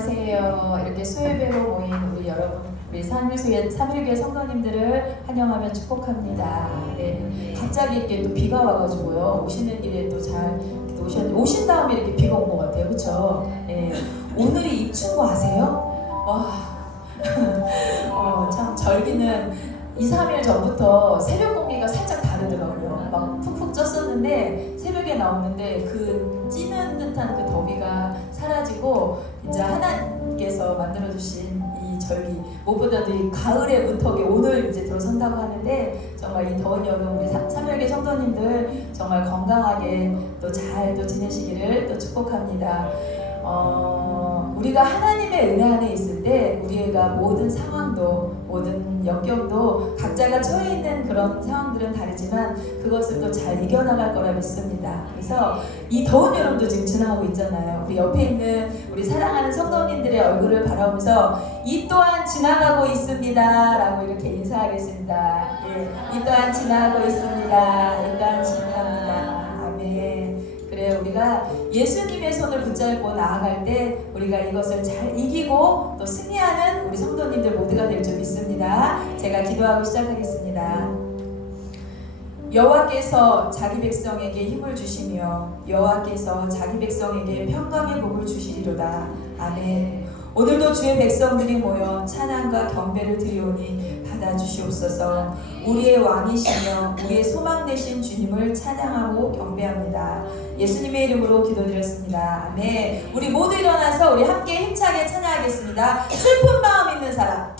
안녕하세요. 이렇게 수요예배로 모인 우리 여러분, 우리 삼일교회 성도님들을 환영하며 축복합니다. 네, 갑자기 이렇게 또 비가 와가지고요. 오시는 길에 또 잘 오신 다음에 이렇게 비가 온 것 같아요. 그렇죠? 네, 오늘이 입춘거 아세요? 와, 참 절기는 2, 3일 전부터 새벽 공기가 살짝 다르더라고요. 막 푹푹 쪘었는데 새벽에 나오는데 그 찌는 듯한 그 더위가 사라지고 이제 하나님께서 만들어주신 이 절기, 무엇보다도 이 가을의 문턱이 오늘 이제 들어선다고 하는데 정말 이 더운 여름 우리 삼일교회 성도님들 정말 건강하게 또 잘 또 지내시기를 또 축복합니다. 우리가 하나님의 은혜 안에 있을 때 우리가 모든 상황도 모든 역경도 각자가 처해 있는 그런 상황들은 다르지만 그것을 또 잘 이겨나갈 거라 믿습니다. 그래서 이 더운 여름도 지금 지나가고 있잖아요. 우리 옆에 있는 우리 사랑하는 성도님들의 얼굴을 바라보면서 이 또한 지나가고 있습니다 라고 이렇게 인사하겠습니다. 예, 이 또한 지나가고 있습니다. 이 또한 지나갑니다. 아멘. 그래, 우리가 예수님의 손을 붙잡고 나아갈 때 우리가 이것을 잘 이기고 또 승리하는 우리 성도님들 모두가 될 줄 믿습니다. 제가 기도하고 시작하겠습니다. 여호와께서 자기 백성에게 힘을 주시며 여호와께서 자기 백성에게 평강의 복을 주시리로다. 아멘. 오늘도 주의 백성들이 모여 찬양과 경배를 드리오니 받아주시옵소서. 우리의 왕이시며 우리의 소망 되신 주님을 찬양하고 경배합니다. 예수님의 이름으로 기도드렸습니다. 아멘. 우리 모두 일어나서 우리 함께 힘차게 찬양하겠습니다. 슬픈 마음 있는 사람.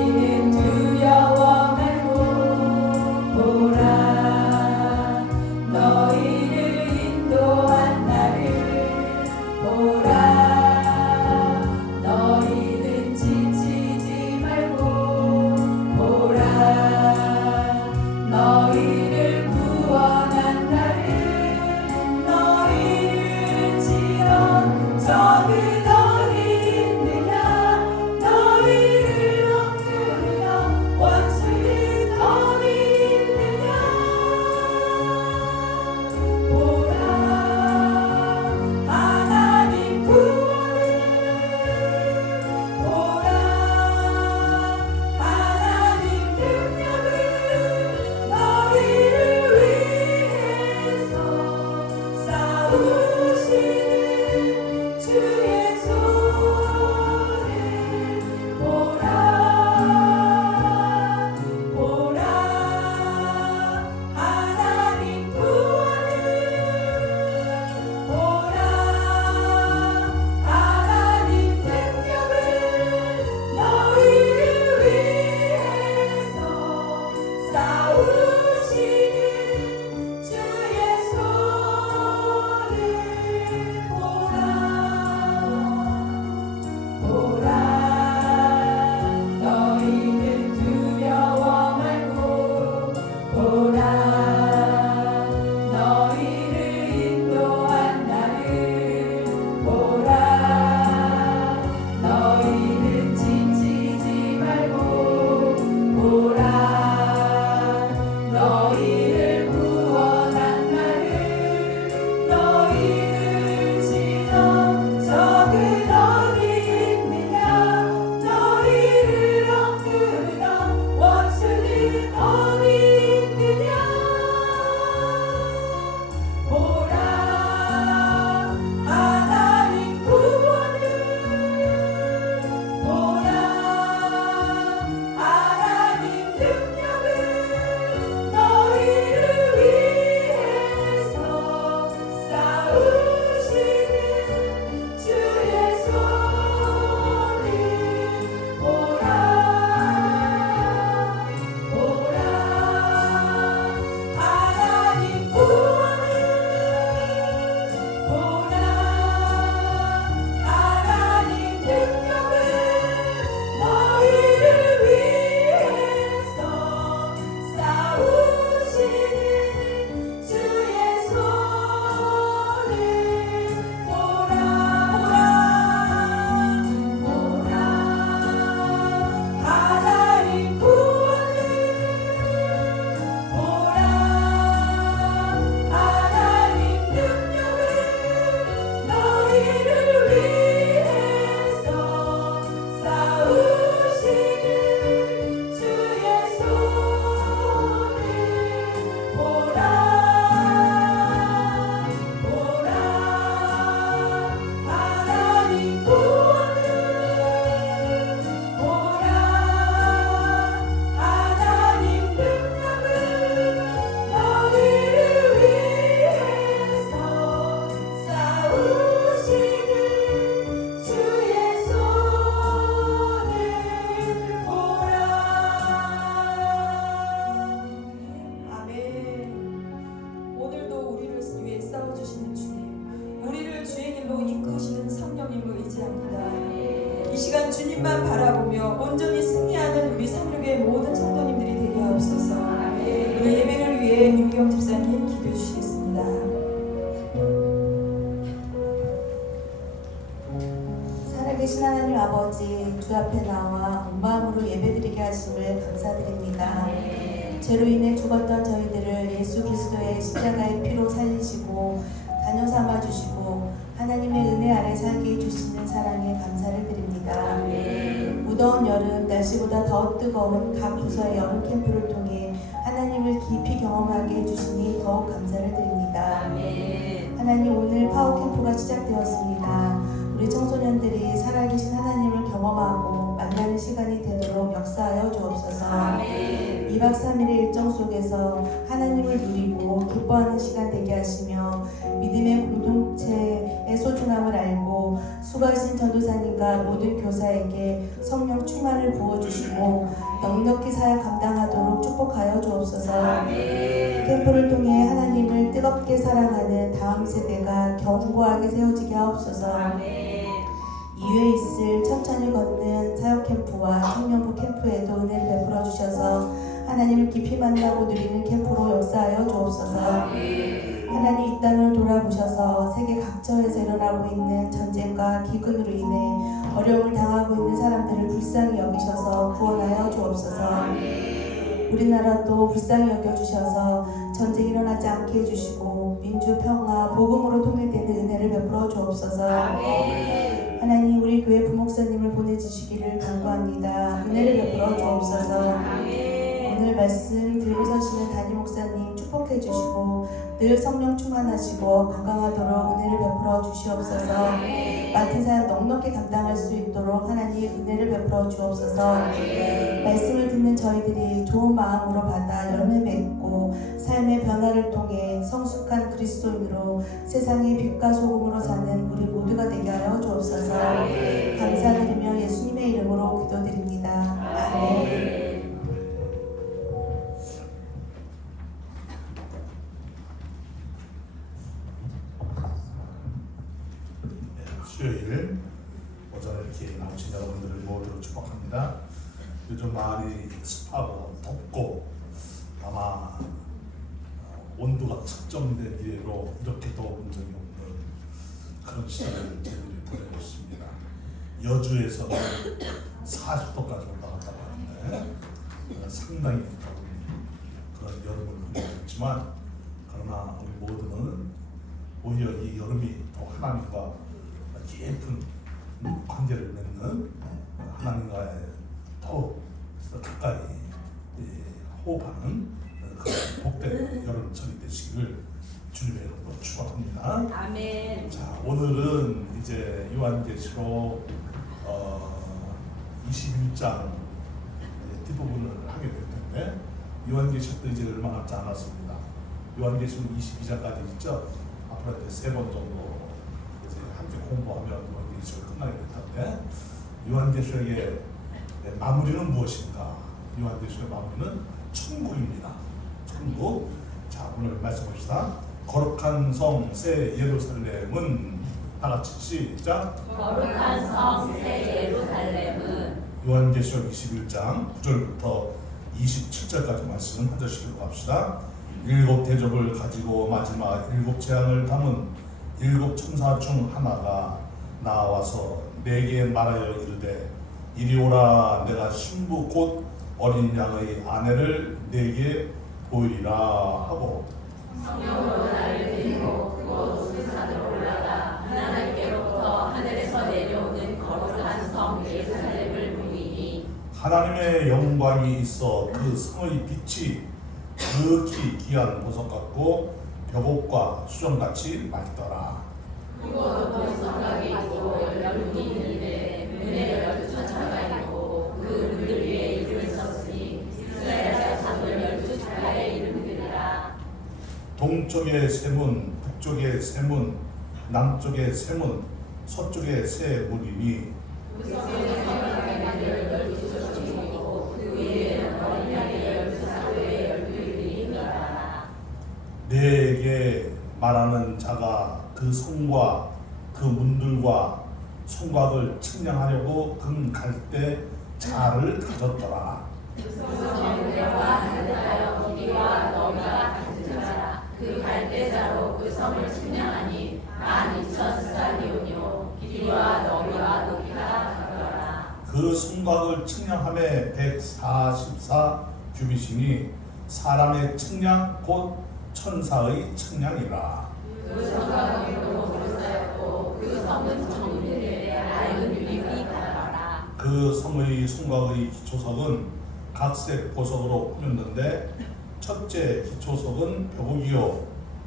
너희는 두려워 말고 보라 너희를 인도한 나를 보라 너희는 지치지 말고 보라 너희를 구원한 나를 너희를 지어 적은 어디 있느냐 너희를 억누르며 원수는 어디 있느냐 보라 하나님 구원을 보라 하나님 능력을 너희를 위해서 싸우시는 주의 손을 보라 보라 하나님 구원을 보라 하나님 능력을 너희를 위해서 싸우시는 주의 손을 보라 너희는 두려워 말고 보라 너희를 인도한 나를 보라 너희는 지치지 말고 보라 너희를 구원한 나를 너희를 지어 적은 어디 있느냐 너희를 억누르며 원수는 어디 있느냐 보라 하나님 구원을 보라 하나님 능력을 너희를 위해서 싸우시는 주의 손을 보라 하나님 구원을 보라 하나님 능력을 너희를 위해서 싸우시는 주의 손을 보라 하나님 구원을 보라 하나님 능력을 너희를 위해서 싸우시는 주의 손을 보라 하나님 구원을 보라 하나님 능력을 너희를 위해서 싸우시는 주의 손을 보라 아멘. 오늘도 우리를 위해 싸워주시는 주님 우리를 주의 길로 이끄시는 성령님을 의지합니다. 이 시간 주님만 바라보며 온전히 승리하는 우리 삼육의 모든 성도님들이 되게 하옵소서. 오늘 예배를 위해 윤경 집사님 기도해 주시겠습니다. 살아계신 하나님 아버지 주 앞에 나와 온 마음으로 예배드리게 하심을 감사드립니다. 죄로 인해 죽었던 저희들을 예수 그리스도의 십자가의 피로 살리시고 자녀 삼아 주시고 하나님의 은혜 아래 살게 해주시는 사랑에 감사를 드립니다. 무더운 여름 날씨보다 더 뜨거운 각 부서의 여름 캠프를 통해 하나님을 깊이 경험하게 해주시니 더욱 감사를 드립니다. 하나님 오늘 파워 캠프가 시작되었습니다. 우리 청소년들이 살아계신 하나님을 경험하고 만나는 시간이 되도록 역사하여 주옵소서. 2박 3일의 일정 속에서 하나님을 누리고 기뻐하는 시간 되게 하시며 믿음의 공동체에 소중함을 알고 수고하신 전도사님과 모든 교사에게 성령 충만을 부어주시고 넉넉히 사역 감당하도록 축복하여 주옵소서. 캠프를 통해 하나님을 뜨겁게 사랑하는 다음 세대가 견고하게 세워지게 하옵소서. 이후에 있을 천천히 걷는 사역 캠프와 청년부 캠프에도 은혜를 베풀어 주셔서 하나님을 깊이 만나고 누리는 캠프로 역사하여 주옵소서. 하나님 이 땅을 돌아보셔서 세계 각처에서 일어나고 있는 전쟁과 기근으로 인해 어려움을 당하고 있는 사람들을 불쌍히 여기셔서 구원하여 주옵소서. 우리나라도 불쌍히 여겨주셔서 전쟁이 일어나지 않게 해주시고 민주 평화 복음으로 통일되는 은혜를 베풀어 주옵소서. 하나님 우리 교회 부목사님을 보내주시기를 간구합니다. 은혜를 베풀어 주옵소서. 오늘 말씀 들고 서시는 담임 목사님 축복해 주시고 늘 성령 충만하시고 건강하도록 은혜를 베풀어 주시옵소서. 맡은 사역 넉넉히 감당할 수 있도록 하나님 은혜를 베풀어 주옵소서. 말씀을 듣는 저희들이 좋은 마음으로 받아 열매 맺고 삶의 변화를 통해 성숙한 그리스도인으로 세상의 빛과 소금으로 사는 우리 모두가 되게 하여 주옵소서. 감사드리며 예수님의 이름으로 기도드립니다. 아멘. 수요일 오전에 이렇게 나오신 여러분들을 모두 축복합니다. 요즘 많이 습하고 덥고 아마 온도가 측정된 이래로 이렇게 더운 적이 없는 그런 시간을 저희들이 보내고 있습니다. 여주에서는 40도까지 올라갔다고 하는데 상당히 그런 여름을 보내고 있지만 그러나 우리 모두는 오히려 이 여름이 더 하나님과 깊은 관계를 맺는 하나님과의 더욱 가까이 호흡하는 그런 복된 여름철이 되시기를 주님의 이름으로 축원합니다. 아멘. 자, 오늘은 이제 요한계시록 21장 뒷부분을 하게 될 텐데 요한계시록도 이제 얼마 남지 않았습니다. 요한계시록 22장까지 있죠. 앞으로 이제 3번 정도 이제 함께 공부하면 요한계시록이 끝나게 될 텐데 요한계시록의 마무리는 무엇인가? 요한계시록의 마무리는 천국입니다. 천국. 자, 오늘 말씀 봅시다. 거룩한 성 새 예루살렘은 다 같이 시작. 거룩한 성 새 예루살렘은 요한계시록 21장 9절부터 27절까지 말씀 한 절씩 읽고 갑시다. 7 대접을 가지고 마지막 7 재앙을 담은 7 천사 중 하나가 나와서 내게 말하여 이르되 이리 오라. 내가 신부 곧 어린 양의 아내를 내게 보이리라 하고 성령으로 나를 들고 크고 높은 산으로 올라가 하나님께로부터 하늘에서 내려오는 거룩한 성 예루살렘을 보이니 하나님의 영광이 있어 그 성의 빛이 극히 귀한 보석 같고 벽옥과 수정같이 맑더라. 크고 높은 성곽이 있고 12문이 있는데 문에 12천사가 있고 그 문들 위에 이름이 썼으니 이스라엘 자손 12지파의 이름들이라. 동쪽의 세 문, 북쪽의 세 문, 남쪽의 세 문, 서쪽의 세 문이니 그 성에 성을 12조청이 있고 그 위에는 어린 양의 12사도의 12이름이 있노라. 내게 말하는 자가 그 성과 그 문들과 성곽을 측량하려고 금 갈대 자를 가졌더라. 그 성문대와 하늘하여 길이와 너비가 같은 자라. 그 갈대자로 그 성을 측량하니 12,000스타디오니요 길이와 너비와 높이가 같더라. 그 성곽을 측량함에 144 규빗이니 사람의 측량 곧 천사의 측량이라. 그 성곽은 금으로 쌓였고 그 성은 정문들에 맑은 유리가 가더라. 그 성의 성곽의 기초석은 각색 보석으로 꾸몄는데 첫째 기초석은 벽옥이요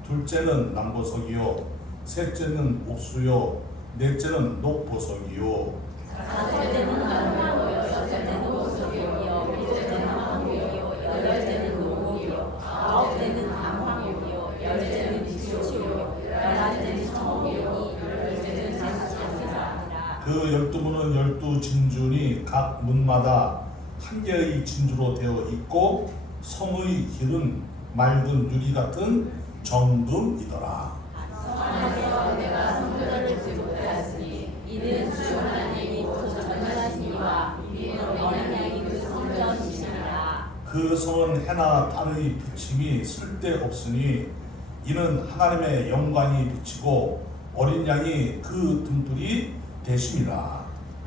둘째는 남보석이요 셋째는 옥수요 넷째는 녹보석이요 다섯째는 나무요 여섯째는 보석이요 일째는 황금이요 여덟째는 노목이요 아홉째는 단황이요 열째는 비쇼요 열하째는 청옥이요 12문은 12진주니 각 문마다 한 개의 진주로 되어 있고 성의 길은 맑은 유리 같은 정금이더라. 성 안에서 내가 성전을 보지 못하였으니 이는 주 하나님이 전전하시니와 이는 언약이 그 성전이시니라. 그 성은 해나 달의 비침이 쓸데없으니 이는 하나님의 영광이 비치고 어린 양이 그 등불이 되심이라.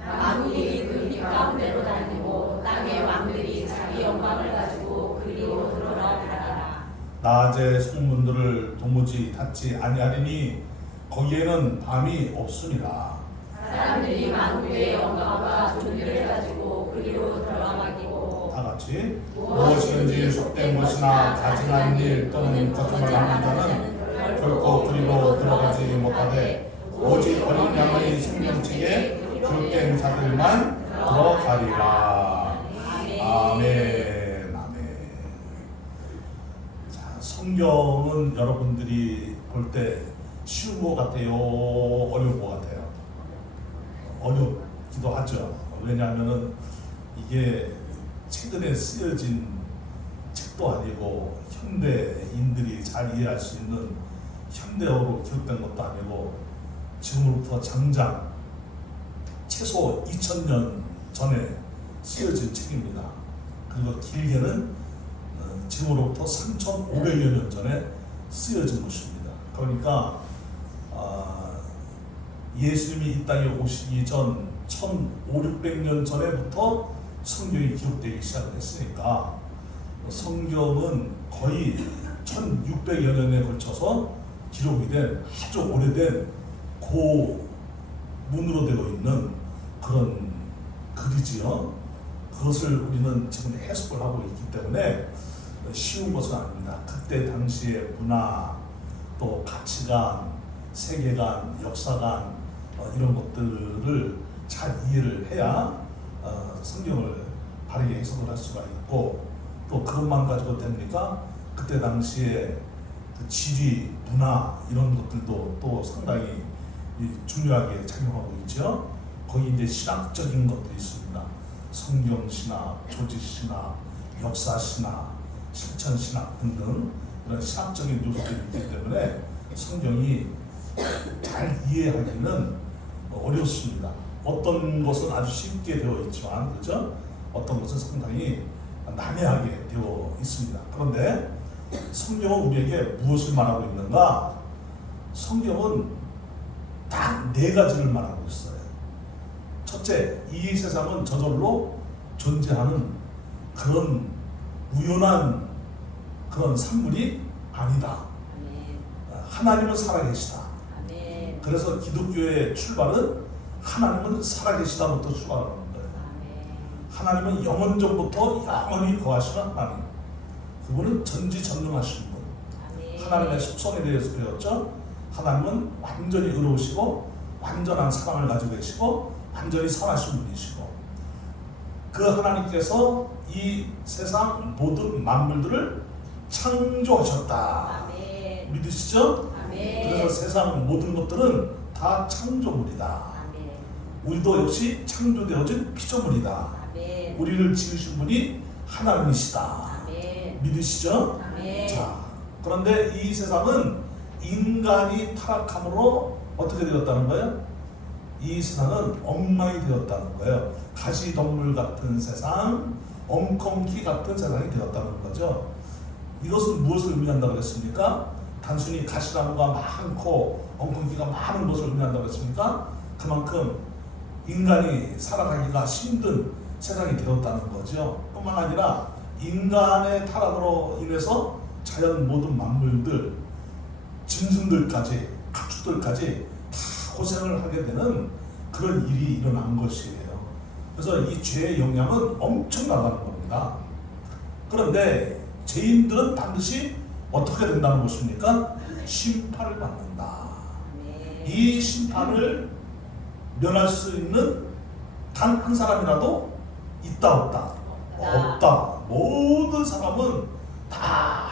만국이 그 빛 가운데로 다니고 땅의 왕들이 자기 영광을 가지고 그리로 들어가리라. 낮의 성문들을 도무지 닫지 아니하리니 거기에는 밤이 없으니라. 사람들이 만국의 영광과 존귀를 가지고 그리로 들어가기고 다 같이 무엇이든지 속된 것이나 가증한 일 또는 거짓말 하는 자는 결코 그리로 들어가지 못하되 오직 어린 양의 생명책에 기록된 자들만 들어가리라. 아멘. 아멘. 자, 성경은 여러분들이 볼 때 쉬운 것 같아요, 어려운 것 같아요? 어렵기도 하죠. 왜냐하면은 이게 최근에 쓰여진 책도 아니고 현대인들이 잘 이해할 수 있는 현대어로 기록된 것도 아니고 지금으로부터 장장 최소 2000년 전에 쓰여진 책입니다. 그리고 길게는 지금으로부터 3500여 년 전에 쓰여진 것입니다. 그러니까 예수님이 이 땅에 오시기 전 1500년 전에부터 성경이 기록되기 시작했으니까 성경은 거의 1600여 년에 걸쳐서 기록이 된 아주 오래된 고문으로 되어 있는 그런 글이지요. 그것을 우리는 지금 해석을 하고 있기 때문에 쉬운 것은 아닙니다. 그때 당시의 문화, 또 가치관, 세계관, 역사관 이런 것들을 잘 이해를 해야 성경을 바르게 해석을 할 수가 있고, 또 그것만 가지고 됩니까? 그때 당시에 그 지리, 문화 이런 것들도 또 상당히 중요하게 작용하고 있죠. 거기 이제 신학적인 것들이 있습니다. 성경 신학, 조지 신학, 역사 신학, 실천 신학 등등 이런 신학적인 요소들이 있기 때문에 성경이 잘 이해하기는 어렵습니다. 어떤 것은 아주 쉽게 되어 있지만, 그죠? 어떤 것은 상당히 난해하게 되어 있습니다. 그런데 성경은 우리에게 무엇을 말하고 있는가? 성경은 딱 네 가지를 말하고 있어요. 첫째, 이 세상은 저절로 존재하는 그런 우연한 그런 산물이 아니다. 하나님은 살아계시다. 그래서 기독교의 출발은 하나님은 살아계시다부터 출발하는 거예요. 하나님은 영원전부터 영원히 거하시는 하나님. 그분은 전지전능하신 분. 하나님의 속성에 대해서 배웠죠. 하나님은 완전히 의로우시고 완전한 사랑을 가지고 계시고 완전히 선하신 분이시고, 그 하나님께서 이 세상 모든 만물들을 창조하셨다. 믿으시죠? 그래서 세상 모든 것들은 다 창조물이다. 우리도 역시 창조되어진 피조물이다. 우리를 지으신 분이 하나님이시다. 믿으시죠? 자, 그런데 이 세상은 인간이 타락함으로 어떻게 되었다는 거예요? 이 세상은 엉망이 되었다는 거예요. 가시동물 같은 세상, 엉겅퀴 같은 세상이 되었다는 거죠. 이것은 무엇을 의미한다고 그랬습니까? 단순히 가시나무가 많고 엉겅퀴가 많은 것을 의미한다고 그랬습니까? 그만큼 인간이 살아가기가 힘든 세상이 되었다는 거죠. 뿐만 아니라 인간의 타락으로 인해서 자연 모든 만물들, 짐승들까지, 가축들까지 다 고생을 하게 되는 그런 일이 일어난 것이에요. 그래서 이 죄의 영향은 엄청나다는 겁니다. 그런데 죄인들은 반드시 어떻게 된다는 것입니까? 심판을 받는다. 이 심판을 면할 수 있는 단 한 사람이라도 있다 없다? 없다. 모든 사람은 다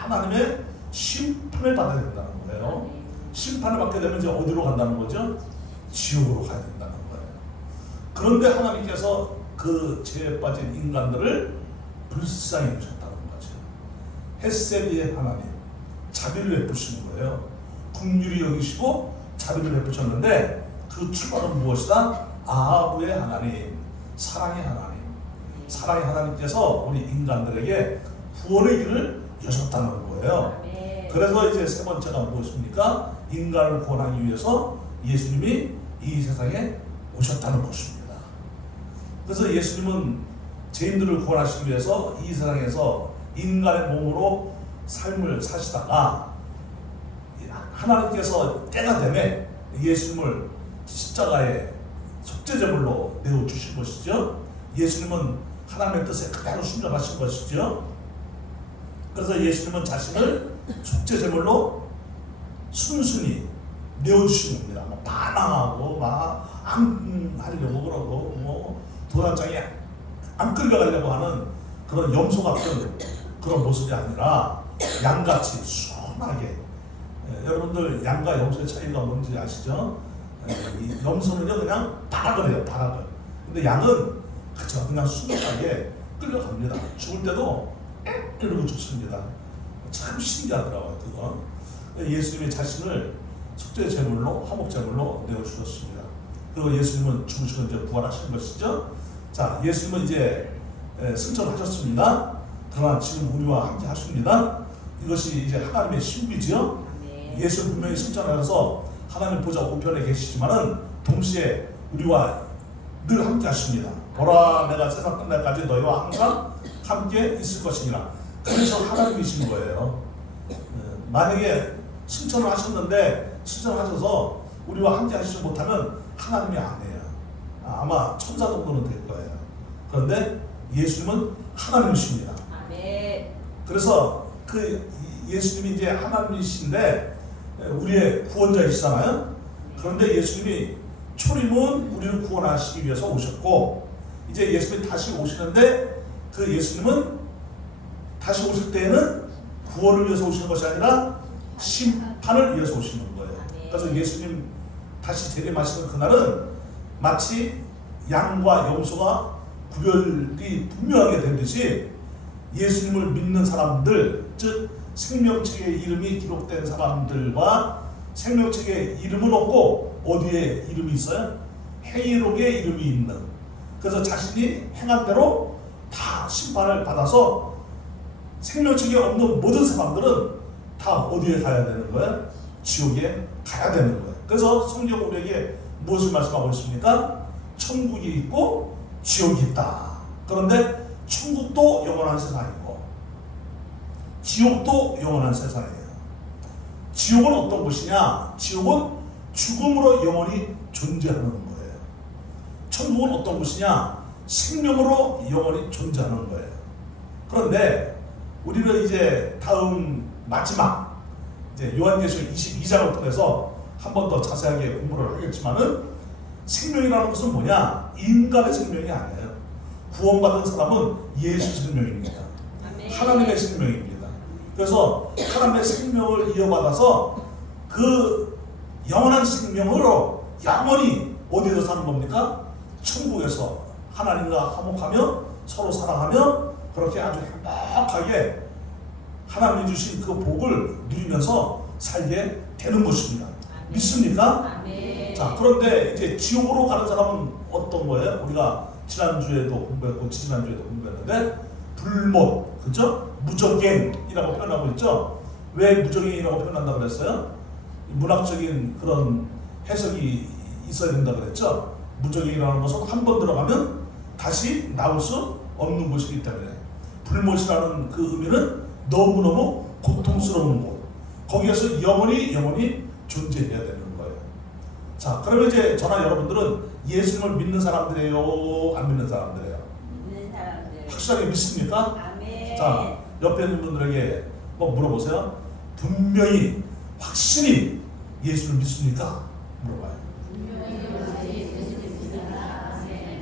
하나님의 심판을 받아야 된다는 거예요. 심판을 받게 되면 이제 어디로 간다는 거죠? 지옥으로 가야 된다는 거예요. 그런데 하나님께서 그 죄에 빠진 인간들을 불쌍히 여기셨다는 거죠. 헷세리의 하나님, 자비를 베푸시는 거예요. 긍휼히 여기시고 자비를 베푸셨는데 그 출발은 무엇이다? 아합의 하나님, 사랑의 하나님. 사랑의 하나님께서 우리 인간들에게 구원의 길을 여셨다는 거예요. 그래서 이제 세 번째가 무엇입니까? 인간을 구원하기 위해서 예수님이 이 세상에 오셨다는 것입니다. 그래서 예수님은 죄인들을 구원하시기 위해서 이 세상에서 인간의 몸으로 삶을 사시다가 하나님께서 때가 되매 예수님을 십자가에 속죄제물로 내어주신 것이죠. 예수님은 하나님의 뜻에 그대로 순종하신 것이죠. 그래서 예수님은 자신을 속죄제물로 순순히 내어주신 겁니다. 뭐 반항하고 막 안 하려고 그러고 뭐 도단장에 안 끌려가려고 하는 그런 염소 같은 그런 모습이 아니라 양같이 순하게. 여러분들 양과 염소의 차이가 뭔지 아시죠? 이 염소는요 그냥 발악을 해요. 발악을. 근데 양은 그쵸 그냥 순하게 끌려갑니다. 죽을 때도 이러고 죽습니다. 참 신기하더라고요 그거. 예수님이 자신을 속죄 제물로 화목 제물로 내어주셨습니다. 그리고 예수님은 죽으시고 이제 부활하신 것이죠. 자, 예수님은 이제 승천하셨습니다. 그러나 지금 우리와 함께 하십니다. 이것이 이제 하나님의 신비지요. 예수는 분명히 승천하셔서 하나님 보좌 우편에 계시지만은 동시에 우리와 늘 함께 하십니다. 보라 내가 세상 끝날까지 너희와 항상 함께 있을 것이니라. 그래서 하나님이신 거예요. 만약에 승천을 하셨는데 승천하셔서 우리와 함께 하시지 못하면 하나님이 아니에요. 아마 천사 정도는 될 거예요. 그런데 예수님은 하나님이십니다. 그래서 그 예수님이 이제 하나님이신데 우리의 구원자이시잖아요. 그런데 예수님이 초림은 우리를 구원하시기 위해서 오셨고 이제 예수님이 다시 오시는데 그 예수님은 다시 오실 때에는 구원을 위해서 오시는 것이 아니라 심판을 위해서 오시는 거예요. 그래서 예수님 다시 재림하시는 그날은 마치 양과 염소가 구별이 분명하게 된 듯이 예수님을 믿는 사람들, 즉 생명책에 이름이 기록된 사람들과 생명책에 이름은 없고 어디에 이름이 있어요? 행위록에 이름이 있는. 그래서 자신이 행한 대로 다 심판을 받아서 생명책에 없는 모든 사람들은 다 어디에 가야 되는 거예요? 지옥에 가야 되는 거예요. 그래서 성경 우리에게 무엇을 말씀하고 있습니까? 천국이 있고 지옥이 있다. 그런데 천국도 영원한 세상이고 지옥도 영원한 세상이에요. 지옥은 어떤 곳이냐? 지옥은 죽음으로 영원히 존재하는 거예요. 천국은 어떤 곳이냐? 생명으로 영원히 존재하는 거예요. 그런데 우리는 이제 다음 마지막 이제 요한계시록 22장을 통해서 한 번 더 자세하게 공부를 하겠지만은 생명이라는 것은 뭐냐? 인간의 생명이 아니에요. 구원받은 사람은 예수 생명입니다. 하나님의 생명입니다. 그래서 하나님의 생명을 이어받아서 그 영원한 생명으로 영원히 어디에서 사는 겁니까? 천국에서 하나님과 화목하며 서로 사랑하며 그렇게 아주 행복하게 하나님이 주신 그 복을 누리면서 살게 되는 것입니다. 믿습니까? 자, 그런데 이제 지옥으로 가는 사람은 어떤 거예요? 우리가 지난주에도 공부했고 지난주에도 공부했는데 불못, 그죠? 무적갱이라고 표현하고 있죠? 왜 무적갱이라고 표현한다고 그랬어요? 문학적인 그런 해석이 있어야 된다고 그랬죠? 무적갱이라는 것은 한 번 들어가면 다시 나올 수 없는 곳이기 때문에 불못이라는 그 의미는 너무너무 고통스러운 곳, 거기에서 영원히 존재해야 되는 거예요. 자, 그러면 이제 저나 여러분들은 예수님을 믿는 사람들이에요? 안 믿는 사람들이에요? 믿는 사람들. 확실하게 믿습니까? 아멘. 자, 옆에 있는 분들에게 뭐 물어보세요. 분명히 확실히 예수를 믿습니까? 물어봐요.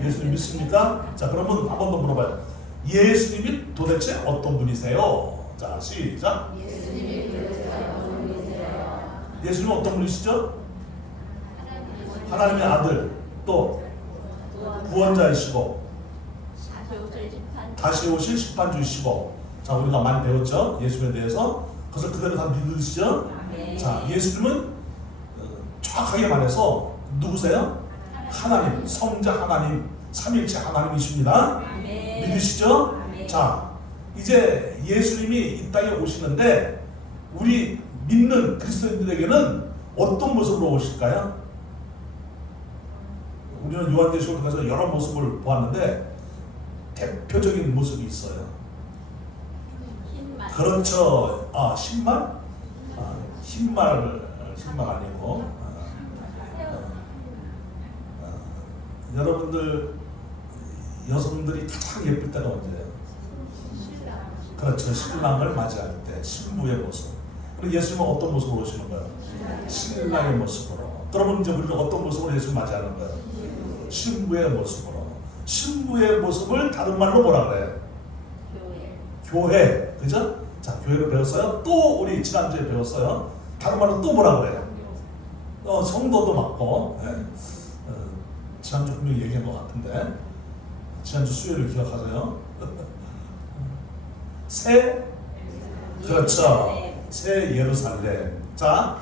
예수님 믿습니까? 자, 그러면 한 번 더 물어봐요. 예수님이 도대체 어떤 분이세요? 자, 시작. 예수님은 어떤 분이시죠? 하나님의 아들. 또 구원자이시고 다시 오실 다시 오실 심판주이시고. 자, 우리가 많이 배웠죠? 예수님에 대해서. 그래서 그대로 다 믿으시죠? 아멘. 자, 예수님은 정확하게 말해서 누구세요? 하나님, 성자 하나님, 삼일체 하나님이십니다. 아멘. 믿으시죠? 아멘. 자, 이제 예수님이 이 땅에 오시는데 우리 믿는 그리스도인들에게는 어떤 모습으로 오실까요? 우리는 요한계시록을 통해서 여러 모습을 보았는데 대표적인 모습이 있어요. 흰말. 그렇죠. 신말? 흰말 아니고. 여러분들 여성들이 가장 예쁠 때가 언제예요? 그렇죠. 신랑을 맞이할 때 신부의 모습. 그리고 예수님은 어떤 모습으로 오시는 거예요? 신랑의 모습으로. 여러분 이제 우리는 어떤 모습으로 예수님 맞이하는 거예요? 신부의 모습으로. 신부의 모습을 다른 말로 뭐라 그래요? 교회. 그죠? 자, 교회를 배웠어요. 또 우리 지난주에 배웠어요. 다른 말로 또 뭐라 그래요? 성도도 맞고. 네. 지난주 분명히 얘기한 것 같은데 지난주 수요일을 기억하세요. 새 그렇죠. 새 예루살렘. 자,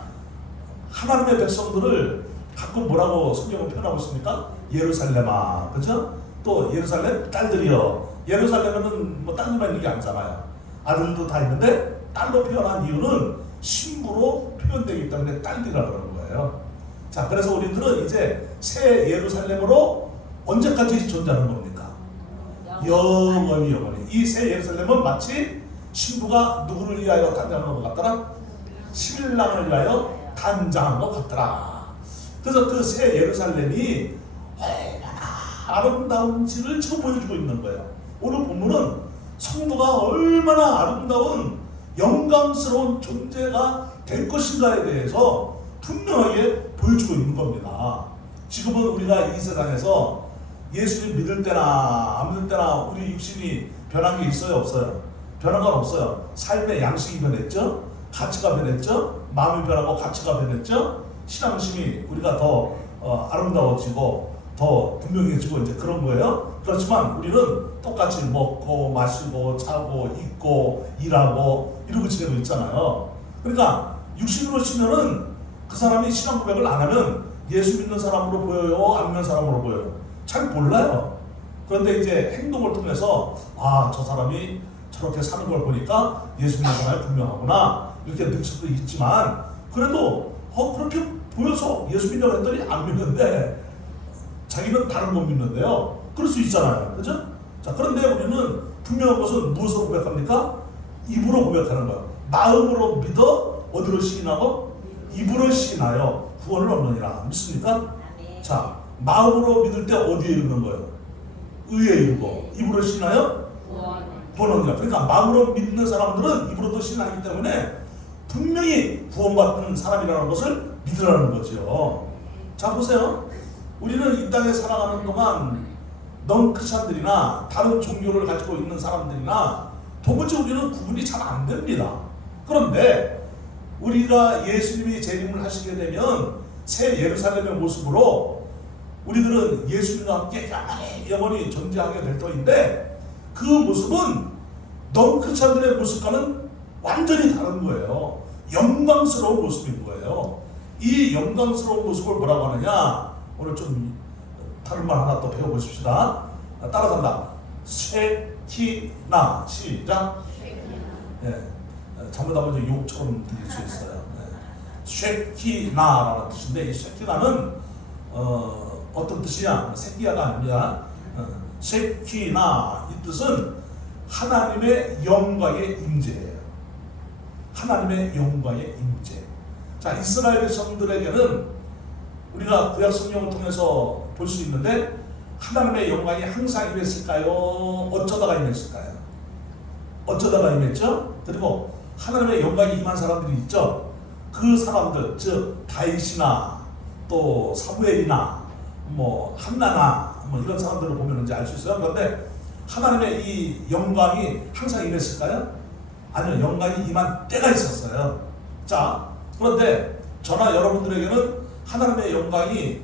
하나님의 백성들을 가끔 뭐라고 성경은 표현하고 있습니까? 예루살렘아, 그렇죠? 또 예루살렘 딸들이여. 예루살렘은 뭐 딸들만 있는 게 아니잖아요. 아들도 다 있는데 딸로 표현한 이유는 신부로 표현되기 때문에 딸들이라 그러는 거예요. 자, 그래서 우리들은 이제 새 예루살렘으로 언제까지 존재하는 겁니까? 영원히. 이 새 예루살렘은 마치 신부가 누구를 위하여 단장한 것 같더라? 신랑을 위하여 단장한 것 같더라. 그래서 그 새 예루살렘이 얼마나 아름다운지를 지금 보여주고 있는 거예요. 오늘 본문은 성도가 얼마나 아름다운 영광스러운 존재가 될 것인가에 대해서 분명하게 보여주고 있는 겁니다. 지금은 우리가 이 세상에서 예수님 믿을 때나 안 믿을 때나 우리 육신이 변한 게 있어요? 없어요? 변한 건 없어요. 삶의 양식이 변했죠? 가치가 변했죠? 마음이 변하고 가치가 변했죠? 신앙심이 우리가 더 아름다워지고 더 분명해지고 이제 그런 거예요. 그렇지만 우리는 똑같이 먹고 마시고 자고 입고 일하고 이러고 지내고 있잖아요. 그러니까 육신으로 치면은 그 사람이 신앙 고백을 안 하면 예수 믿는 사람으로 보여요? 안 믿는 사람으로 보여요? 잘 몰라요. 그런데 이제 행동을 통해서 저 사람이 저렇게 사는 걸 보니까 예수 믿는 사람이 분명하구나 이렇게 느낄 수도 있지만 그래도 그렇게 보여서 예수 믿냐고 했더니 안 믿는데 자기는 다른 거 믿는데요. 그럴 수 있잖아요. 그죠? 자, 그런데 우리는 분명한 것은 무엇으로 고백합니까? 입으로 고백하는 거예요. 마음으로 믿어 어디로 시인하고? 입으로 시인하여 구원을 얻느니라. 믿습니까? 자, 마음으로 믿을 때 어디에 이르는 거예요? 의에 이르고 입으로 시인하여 구원 얻느니라. 그러니까 마음으로 믿는 사람들은 입으로도 시인하기 때문에 분명히 구원받는 사람이라는 것을 믿으라는 거죠. 자, 보세요. 우리는 이 땅에 살아가는 동안 넌크리스찬들이나 다른 종교를 가지고 있는 사람들이나 도무지 우리는 구분이 잘 안 됩니다. 그런데 우리가 예수님이 재림을 하시게 되면 새 예루살렘의 모습으로 우리들은 예수님과 함께 영원히 존재하게 될 터인데 그 모습은 넌크리스찬들의 모습과는 완전히 다른 거예요. 영광스러운 모습인 거예요. 이 영광스러운 모습을 뭐라고 하느냐? 오늘 좀 다른 말 하나 또 배워보십시다. 따라간다. 쉐키나. 시작. 예, 잘못하면 이제 욕처럼 들릴 수 있어요. 쉐키나라는 뜻인데 이 쉐키나는 어떤 뜻이냐? 새끼야가 아닙니다. 쉐키나 이 뜻은 하나님의 영광의 임재예요. 하나님의 영광의 임재. 자, 이스라엘 백성들에게는 우리가 구약 성경을 통해서 볼 수 있는데 하나님의 영광이 항상 임했을까요? 어쩌다가 임했을까요? 어쩌다가 임했죠? 그리고 하나님의 영광이 임한 사람들이 있죠. 그 사람들, 즉 다윗이나 또 사무엘이나 뭐 한나나 뭐 이런 사람들을 보면 이제 알 수 있어요. 그런데 하나님의 이 영광이 항상 임했을까요? 아니요, 영광이 임한 때가 있었어요. 자, 그런데 저나 여러분들에게는 하나님의 영광이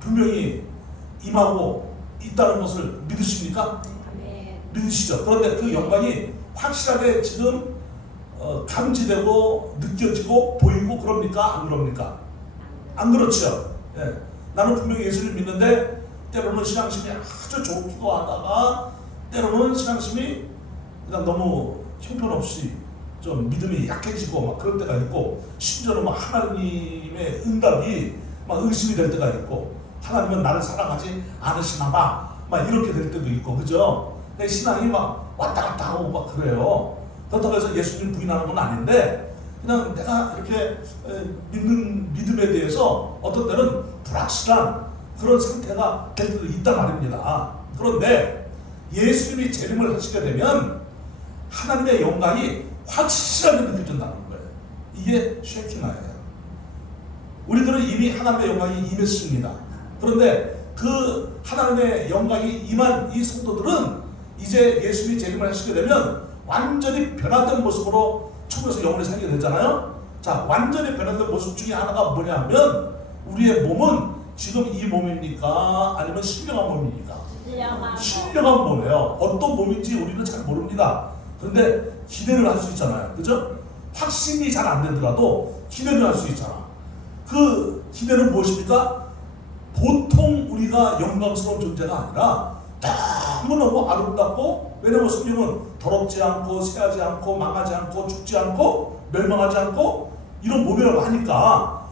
분명히 임하고 있다는 것을 믿으십니까? 믿으시죠? 그런데 그 영광이 확실하게 지금 감지되고 느껴지고 보이고 그럽니까? 안 그럽니까? 안 그렇죠. 예. 나는 분명히 예수를 믿는데 때로는 신앙심이 아주 좋기도 하다가 때로는 신앙심이 그냥 너무 형편없이 좀 믿음이 약해지고 막 그럴 때가 있고, 심지어는 막 하나님의 응답이 막 의심이 될 때가 있고, 하나님은 나를 사랑하지 않으시나 봐 막 이렇게 될 때도 있고, 그죠? 신앙이 막 왔다 갔다 하고 막 그래요. 그렇다고 해서 예수님 부인하는 건 아닌데, 그냥 내가 이렇게 믿는 믿음에 대해서 어떤 때는 불확실한 그런 상태가 될 때도 있단 말입니다. 그런데 예수님이 재림을 하시게 되면 하나님의 영광이 확실하게 느껴진다는 거예요. 이게 쉐키나예요. 우리들은 이미 하나님의 영광이 임했습니다. 그런데 그 하나님의 영광이 임한 이 성도들은 이제 예수님이 재림을 하시게 되면 완전히 변화된 모습으로 천국에서 영원히 살게 되잖아요. 자, 완전히 변화된 모습 중에 하나가 뭐냐면, 우리의 몸은 지금 이 몸입니까? 아니면 신령한 몸입니까? 신령한 몸이에요. 어떤 몸인지 우리는 잘 모릅니다. 그런데 기대를 할 수 있잖아요. 그죠? 확신이 잘 안 되더라도 기대를 할 수 있잖아. 그 기대는 무엇입니까? 보통 우리가 영광스러운 존재가 아니라 너무너무 아름답고, 왜냐면 성경은 더럽지 않고 새하지 않고 망하지 않고 죽지 않고 멸망하지 않고 이런 몸이라고 하니까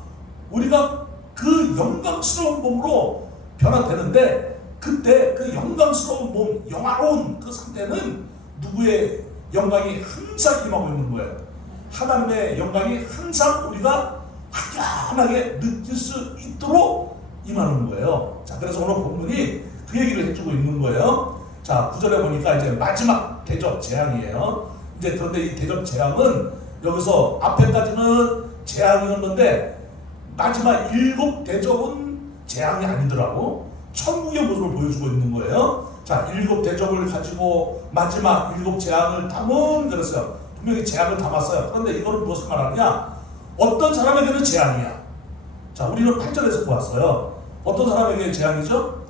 우리가 그 영광스러운 몸으로 변화되는데, 그때 그 영광스러운 몸, 영화로운 그 상태는 누구의 영광이 항상 임하고 있는 거예요. 하나님의 영광이 항상 우리가 확연하게 느낄 수 있도록 임하는 거예요. 자, 그래서 오늘 본문이 그 얘기를 해주고 있는 거예요. 자, 9절에 보니까 이제 마지막 대접 재앙이에요. 이제 그런데 이 대접 재앙은 여기서 앞에까지는 재앙이었는데 마지막 7 대접은 재앙이 아니더라고. 천국의 모습을 보여주고 있는 거예요. 자, 7 대접을 가지고 마지막 7 재앙을 담은, 그랬어요. 분명히 재앙을 담았어요. 그런데 이거는 무엇을 말하느냐? 어떤 사람에게는 재앙이야. 자, 우리는 8절에서 보았어요. 어떤 사람에게 재앙이죠?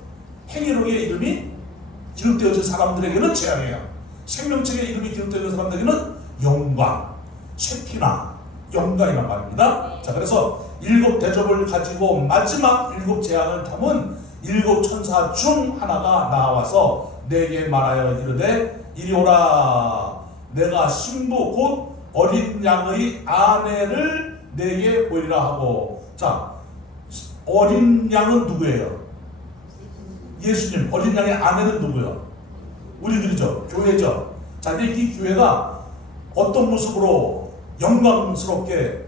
행위록의 이름이 기록되어진 사람들에게는 재앙이에요. 생명책의 이름이 기록되어진 사람들에게는 영광, 쉐키나, 영광이란 말입니다. 자, 그래서 7 대접을 가지고 마지막 7 재앙을 담은 7 천사 중 하나가 나와서 내게 말하여 이르되, 이리 오라. 내가 신부 곧 어린 양의 아내를 내게 보이라 하고. 자, 어린 양은 누구예요? 예수님. 어린 양의 아내는 누구예요? 우리들이죠. 교회죠. 자, 근데 이 교회가 어떤 모습으로 영광스럽게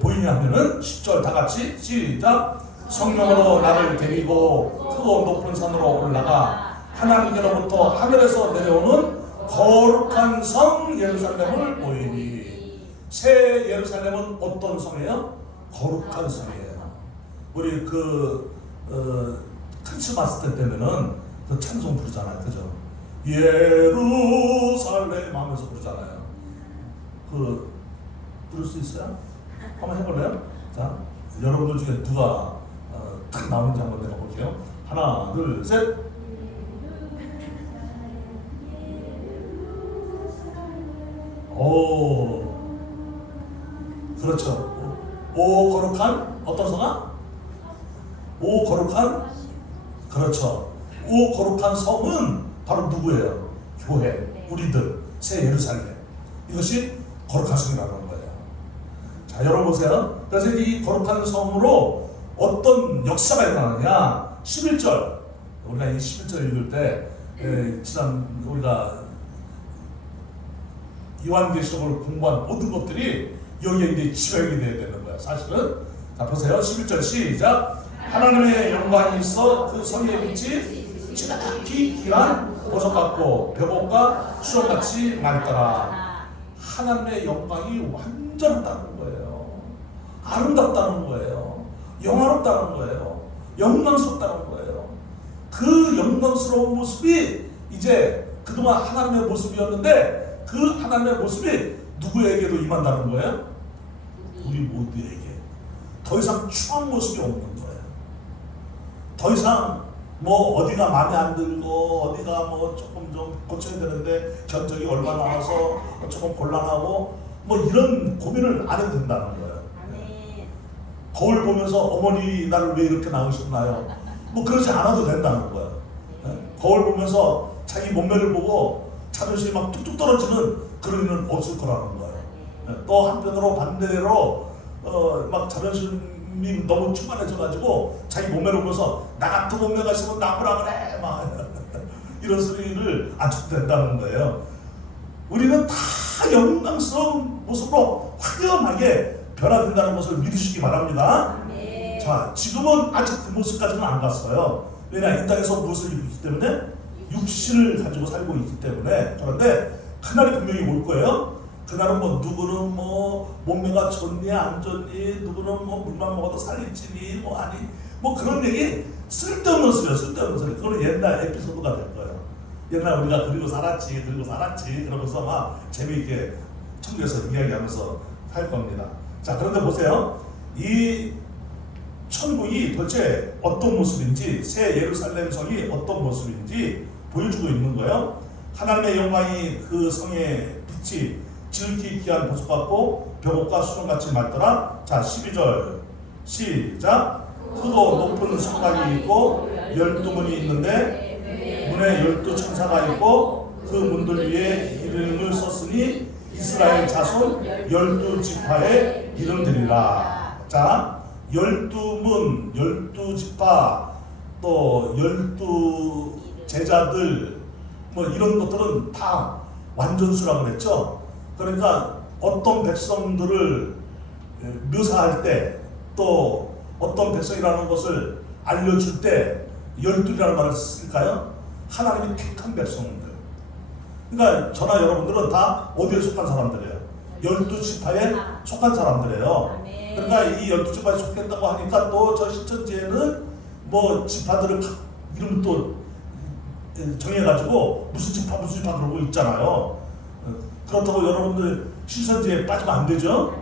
보이냐면은 10절 다 같이 시작. 성령으로 나를 데리고 크고 높은 산으로 올라가 하나님께로부터 하늘에서 내려오는 거룩한 성 예루살렘을 보이니. 새 예루살렘은 어떤 성이에요? 거룩한 성이에요. 우리 크리스마스 때 되면은 그 찬송 부르잖아요. 그죠? 예루살렘 하면서 부르잖아요. 부를 수 있어요? 한번 해볼래요? 자, 여러분들 중에 누가 딱 나오는지 한번 내가 볼게요. 하나, 둘, 셋. 오, 그렇죠. 오 거룩한 어떤 성아? 오 거룩한, 그렇죠. 오 거룩한 성은 바로 누구예요? 교회, 우리들, 새 예루살렘. 이것이 거룩한 성이라는 거예요. 자, 여러분 보세요. 그래서 이 거룩한 성으로 어떤 역사가 일어나느냐? 11절. 우리가 이 11절 읽을 때 지난 우리가 요한계시록을 공부한 모든 것들이 여기에 이제 집약이 되어야 되는 거야, 사실은. 자, 보세요. 11절 시작. 하나님의 영광이 있어 그 성의 빛이 지극히 귀한 보석 같고 벽옥과 수정같이 맑더라. 하나님의 영광이 완전하다는 거예요. 아름답다는 거예요. 영화롭다는 거예요. 영광스럽다는 거예요. 그 영광스러운 모습이 이제 그동안 하나님의 모습이었는데, 그 하나님의 모습이 누구에게도 임한다는 거예요? 우리 모두에게. 더 이상 추한 모습이 없는 거예요. 더 이상 뭐 어디가 마음에 안 들고 어디가 뭐 조금 좀 고쳐야 되는데 견적이 얼마 나와서 조금 곤란하고 뭐 이런 고민을 안 해도 된다는 거예요. 거울 보면서 어머니 나를 왜 이렇게 낳으셨나요? 뭐 그러지 않아도 된다는 거예요. 거울 보면서 자기 몸매를 보고 자존심이 막 뚝뚝 떨어지는 그런 일은 없을 거라는 거예요. 또 한편으로 반대로 막 자존심이 너무 충만해져가지고 자기 몸매를 보면서 나 같은 몸매가 있으면 나쁘라 그래 막 이런 소리를 안 쳐도 된다는 거예요. 우리는 다 영광스러운 모습으로 확연하게 변화된다는 것을 믿으시기 바랍니다. 자, 지금은 아직 그 모습까지는 안 갔어요. 왜냐, 이 땅에서 무엇을 입기 때문에 육신을 가지고 살고 있기 때문에. 그런데 그날이 분명히 올 거예요. 그날은 뭐 누구는 뭐 몸매가 좋니 안 좋니, 누구는 뭐 물만 먹어도 살이 찌니 뭐 아니 뭐 그런 얘기 쓸데없는 소리야, 쓸데없는 소리. 그거는 옛날 에피소드가 될 거예요. 옛날 우리가 그리고 살았지 그러면서 막 재미있게 청구해서 이야기하면서 살 겁니다. 자, 그런데 보세요. 이 천국이 도대체 어떤 모습인지, 새 예루살렘 성이 어떤 모습인지 보여주고 있는 거예요. 하나님의 영광이 그 성의 빛이 지극히 귀한 보석 같고 벽옥과 수정같이 맑더라. 자, 12절 시작. 크고 높은 성곽이 있고 12문이 있는데 문에 12천사가 있고 그 문들 위에 이름을 썼으니 이스라엘 자손 12지파의 이름들이라. 자, 12문, 12지파, 또 12제자들 뭐 이런 것들은 다 완전수라고 그랬죠. 그러니까 어떤 백성들을 묘사할 때, 또 어떤 백성이라는 것을 알려줄 때 12이라는 말을 쓸까요? 하나님이 택한 백성들. 그러니까 저나 여러분들은 다 어디에 속한 사람들이에요? 12지파에 속한 사람들이에요. 그러니까 이 12지파에 속했다고 하니까 또 저 신천지에는 뭐 지파들을 이름을 또 정해가지고 무슨 지파 그러고 있잖아요. 그렇다고 여러분들 신천지에 빠지면 안 되죠?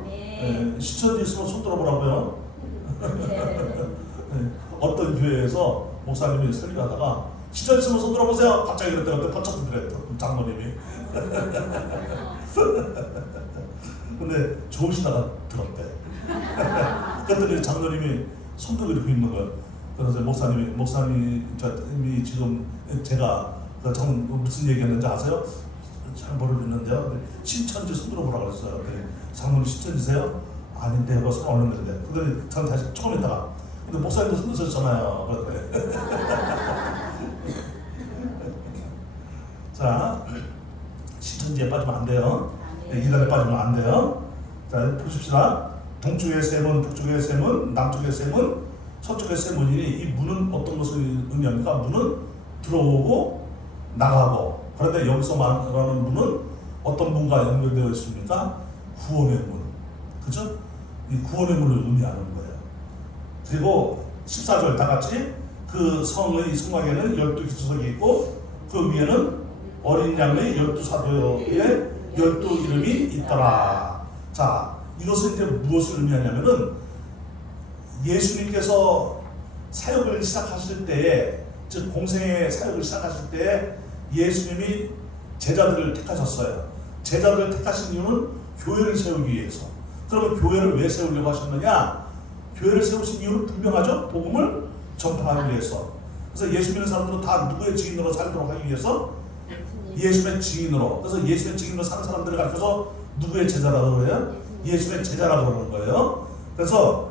신천지 있으면 손 들어보라고요. 어떤 교회에서 목사님이 설교하다가 신천지 있으면 손 들어보세요. 갑자기 그랬더니 번쩍 들었대, 장모님이. 근데 좋으시다가 들었대. 그랬더니 장로님이 손 들고 이렇게 있는 거예요. 그래서 목사님이 지금 제가 무슨 얘기했는지 아세요? 잘 모르겠는데요. 신천지 손 들어보라고 그랬어요. 장모님 신천지세요? 아닌데 이거 손 올렸는데. 그랬더니 전 다시 조금 있다가 근데 목사님도 손 드셨잖아요. 그랬더니 자, 신천지에 빠지면 안 돼요. 이단에 빠지면 안 돼요. 자, 보십시다. 동쪽의 세 문, 북쪽의 세 문, 남쪽의 세 문, 서쪽의 세 문이니 이 문은 어떤 것을 의미합니까? 문은 들어오고 나가고. 그런데 여기서 말하는 문은 어떤 문과 연결되어 있습니까? 구원의 문. 그죠? 이 구원의 문을 의미하는 거예요. 그리고 14절 다 같이 그 성의 성곽에는 12기초석이 있고 그 위에는 어린 양의 12사도의 12이름이 있더라. 자, 이것은 이제 무엇을 의미하냐면은 예수님께서 사역을 시작하실 때에, 즉 공생의 사역을 시작하실 때에 예수님이 제자들을 택하셨어요. 제자들을 택하신 이유는 교회를 세우기 위해서. 그러면 교회를 왜 세우려고 하셨느냐? 교회를 세우신 이유는 분명하죠. 복음을 전파하기 위해서. 그래서 예수 믿는 사람들은 다 누구의 증인으로 살도록 하기 위해서 예수의 증인으로. 그래서 예수의 증인으로 사는 사람들을 가르쳐서 누구의 제자라고 해요? 예수의 제자라고 그러는 거예요. 그래서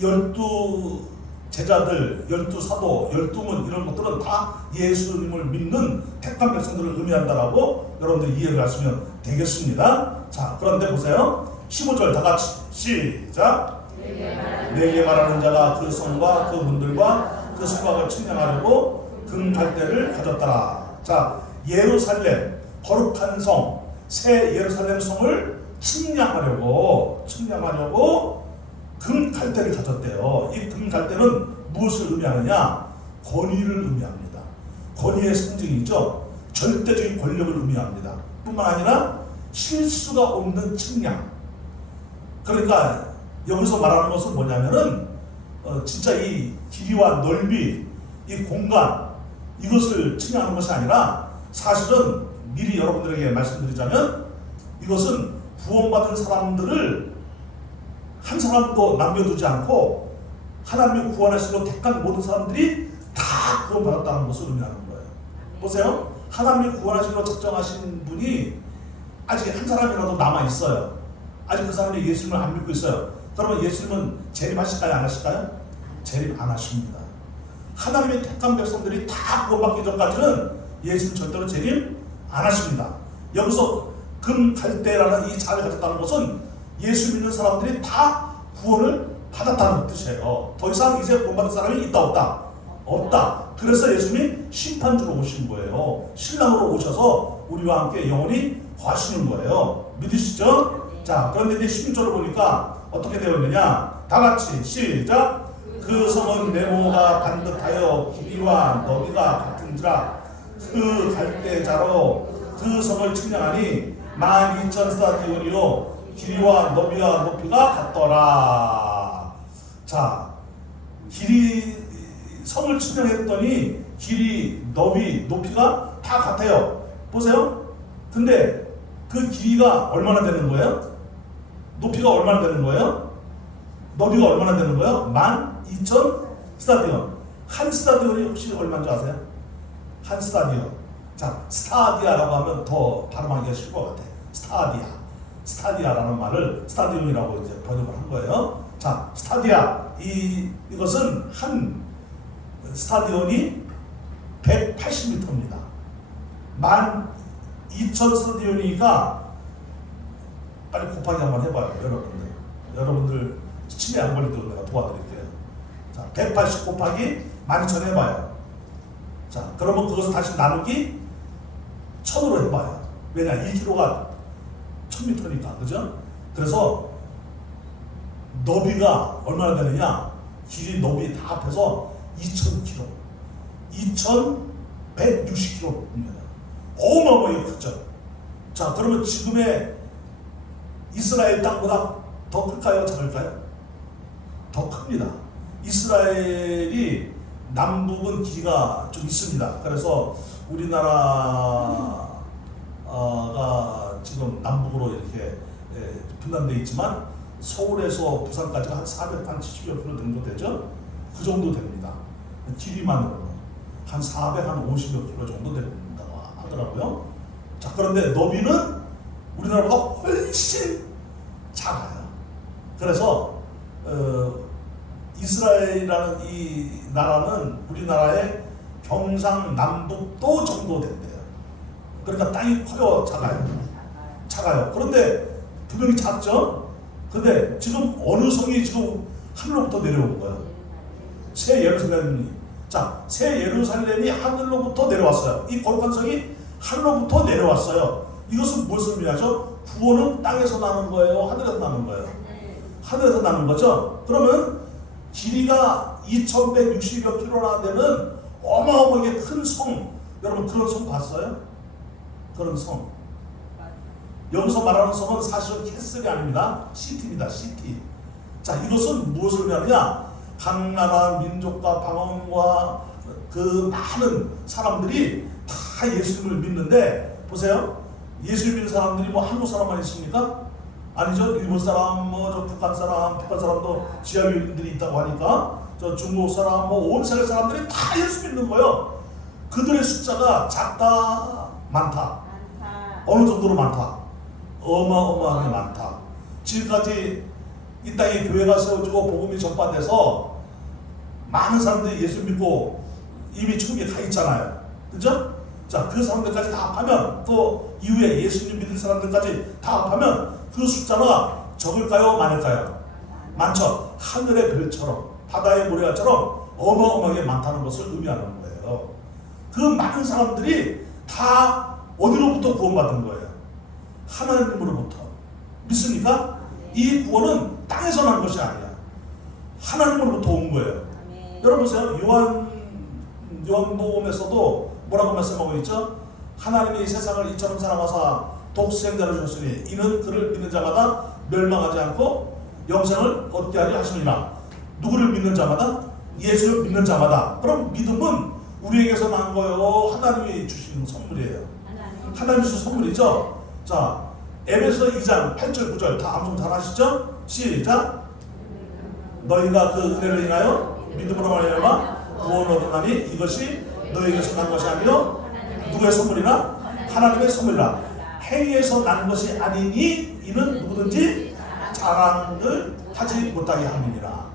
12제자들, 12사도, 12문 이런 것들은 다 예수님을 믿는 택한 백성들을 의미한다라고 여러분들 이해를 하시면 되겠습니다. 자, 그런데 보세요. 15절 다 같이 시작. 내게 말하는 자가 그 성과 그 문들과 그 성곽을 측량하려고 금갈대를 가졌더라. 자, 예루살렘 거룩한 성, 새 예루살렘 성을 측량하려고 금갈대를 가졌대요. 이 금갈대는 무엇을 의미하느냐? 권위를 의미합니다. 권위의 상징이죠. 절대적인 권력을 의미합니다. 뿐만 아니라 실수가 없는 측량. 그러니까 여기서 말하는 것은 뭐냐면은 진짜 이 길이와 넓이 이 공간, 이것을 측량하는 것이 아니라 사실은 미리 여러분들에게 말씀드리자면 이것은 구원받은 사람들을 한 사람도 남겨두지 않고 하나님이 구원하시고 택한 모든 사람들이 다 구원받았다는 것을 의미하는 거예요. 보세요. 하나님이 구원하시기로 작정하신 분이 아직 한 사람이라도 남아있어요. 아직 그 사람이 예수님을 안 믿고 있어요. 그러면 예수님은 재림하실까요? 안 하실까요? 재림 안 하십니다. 하나님의 택한 백성들이 다 구원받기 전까지는 예수님 절대로 재림 안 하십니다. 여기서 금갈대라는 이 자를 가졌다는 것은 예수 믿는 사람들이 다 구원을 받았다는 뜻이에요. 더 이상 이제 구원받은 사람이 있다 없다? 없다. 그래서 예수님이 심판주로 오신 거예요. 신랑으로 오셔서 우리와 함께 영원히 거하시는 거예요. 믿으시죠? 자, 그런데 이제 16절을 보니까 어떻게 되어 있느냐? 다 같이 시작. 그 성은 네모가 반듯하여 길이와 너비가 같은지라 그 갈대자로 그 성을 측량하니 12,000스타디온이요 길이와 너비와 높이가 같더라. 자, 길이 성을 측량했더니 길이, 너비, 높이가 다 같아요. 보세요. 근데 그 길이가 얼마나 되는 거예요? 높이가 얼마나 되는 거예요? 너비가 얼마나 되는 거예요? 12,000 스타디온. 한 스타디온이 혹시 얼마인지 아세요? 한 스타디온. 자, 스타디아라고 하면 더 발음하기가 쉬울 것 같아요. 스타디아. 스타디아라는 말을 스타디온이라고 이제 번역을 한 거예요. 자, 스타디아. 이것은 한 스타디온이 180m입니다. 12,000 스타디온이니까 빨리 곱하기 한번 해봐요, 여러분들. 여러분들 치매 안 걸리도록 내가 도와드릴게요. 자, 180 곱하기 12,000 해봐요. 자, 그러면 그것을 다시 나누기 1000으로 해봐요. 왜냐, 1km가 1000m니까, 그죠? 그래서 너비가 얼마나 되느냐? 길이, 너비 다 합해서 2000km, 2160km입니다. 어마어마하게 크죠? 자, 그러면 지금의 이스라엘 땅보다 더 클까요? 작을까요? 더 큽니다. 이스라엘이 남북은 길이가 좀 있습니다. 그래서 우리나라가 지금 남북으로 이렇게 분단되어 있지만 서울에서 부산까지가 한 470여 킬로 정도 되죠? 그 정도 됩니다. 길이만으로는 한 450여 킬로 정도 된다고 하더라고요. 자, 그런데 너비는 우리나라보다 훨씬 작아요. 그래서 이스라엘이라는 이 나라는 우리나라의 경상남북도 정도 된대요. 그러니까 땅이 커요, 작아요? 작아요. 그런데 분명히 작죠? 근데 지금 어느 성이 지금 하늘로부터 내려온 거예요? 새 예루살렘이. 자, 새 예루살렘이 하늘로부터 내려왔어요. 이 거룩한 성이 하늘로부터 내려왔어요. 이것은 무엇을 의미하죠? 구원은 땅에서 나는 거예요? 하늘에서 나는 거예요? 하늘에서 나는 거죠? 그러면 길이가 2160여 킬로나 되는 어마어마하게 큰 성, 여러분 그런 성 봤어요? 그런 성. 여기서 말하는 성은 사실은 캐슬이 아닙니다. 시티입니다. 시티. 자, 이것은 무엇을 의미하느냐? 각 나라 민족과 방언과 그 많은 사람들이 다 예수님을 믿는데, 보세요. 예수 믿는 사람들이 뭐 한국 사람만 있습니까? 아니죠. 일본 사람, 저 북한 사람도 지하교인들이 있다고 하니까 저 중국 사람, 온 세계 사람들이 다 예수 믿는 거예요. 그들의 숫자가 작다, 많다. 어느 정도로 많다? 어마어마하게 많다. 지금까지 이 땅에 교회가 세워지고 복음이 전파돼서 많은 사람들이 예수 믿고 이미 천국에 가 있잖아요. 그죠? 자, 그 사람들까지 다 합하면, 또 이후에 예수님 믿는 사람들까지 다 합하면 그 숫자가 적을까요? 많을까요? 많죠. 하늘의 별처럼, 바다의 모래알처럼 어마어마하게 많다는 것을 의미하는 거예요. 그 많은 사람들이 다 어디로부터 구원받은 거예요? 하나님으로부터. 믿습니까? 이 구원은 땅에서 난 것이 아니야. 하나님으로부터 온 거예요. 여러분 보세요. 요한복음에서도 뭐라고 말씀하고 있죠? 하나님이 세상을 이처럼 사랑하사 독생자를 주셨으니 이는 그를 믿는 자마다 멸망하지 않고 영생을 얻게 하려 하심이라. 누구를 믿는 자마다? 예수를 믿는 자마다. 그럼 믿음은 우리에게서 난 거예요? 하나님이 주신 선물이에요? 하나님이 주신 선물이죠. 자, 에베소 2장 8절 9절 다 암송 잘 하시죠? 시작. 너희가 그 은혜를 인하여 믿음으로 말미암아 구원을 얻었나니 이것이 너희에게서 난 것이 아니요 누구의 선물이나 하나님의 선물이라. 행위에서 난 것이 아니니 이는 누구든지 자랑을 하지 못하게 함이니라.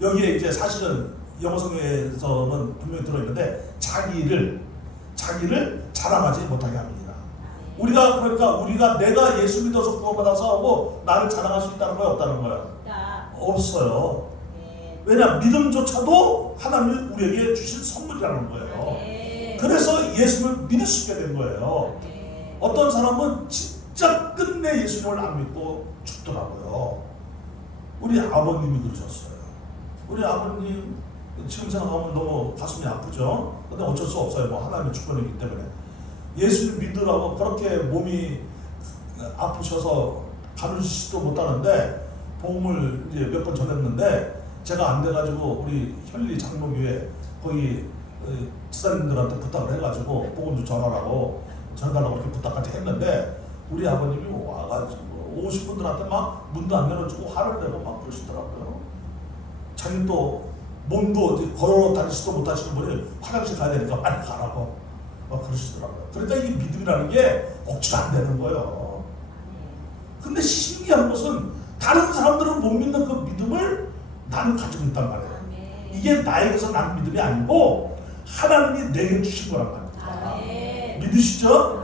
여기에 이제 사실은 영어 성경에서는 분명히 들어있는데 자기를 자랑하지 못하게 합니다. 우리가 내가 예수 믿어서 구원받아서 하고 나를 자랑할 수 있다는 거야, 없다는 거야? 없어요. 왜냐, 믿음조차도 하나님이 우리에게 주신 선물이라는 거예요. 그래서 예수를 믿을 수 있게 된 거예요. 어떤 사람은 진짜 끝내 예수님을 안 믿고 죽더라고요. 우리 아버님이 그러셨어요. 우리 아버님 지금 생각하면 너무 가슴이 아프죠. 근데 어쩔 수 없어요. 뭐 하나님의 주권이기 때문에. 예수를 믿으라고 그렇게 몸이 아프셔서 가르치지도 못하는데 복음을 이제 몇 번 전했는데 제가 안 돼가지고 우리 현리 장로교회 거기 집사님들한테 부탁을 해가지고 복음 좀 전하라고 전해달라고 그렇게 부탁까지 했는데 우리 아버님이 와가지고 오신 분들한테 막 문도 안 열어주고 화를 내고 막 그러시더라고요. 자기 또 몸도 걸어 다니지도 못하시는 분이 화장실 가야 되니까 빨리 가라고 막 그러시더라고요. 그러니까 이 믿음이라는 게 억지로 안 되는 거예요. 근데 신기한 것은 다른 사람들은 못 믿는 그 믿음을 나는 가지고 있단 말이에요. 이게 나에게서 난 믿음이 아니고 하나님이 내게 주신 거란 말입니다. 믿으시죠?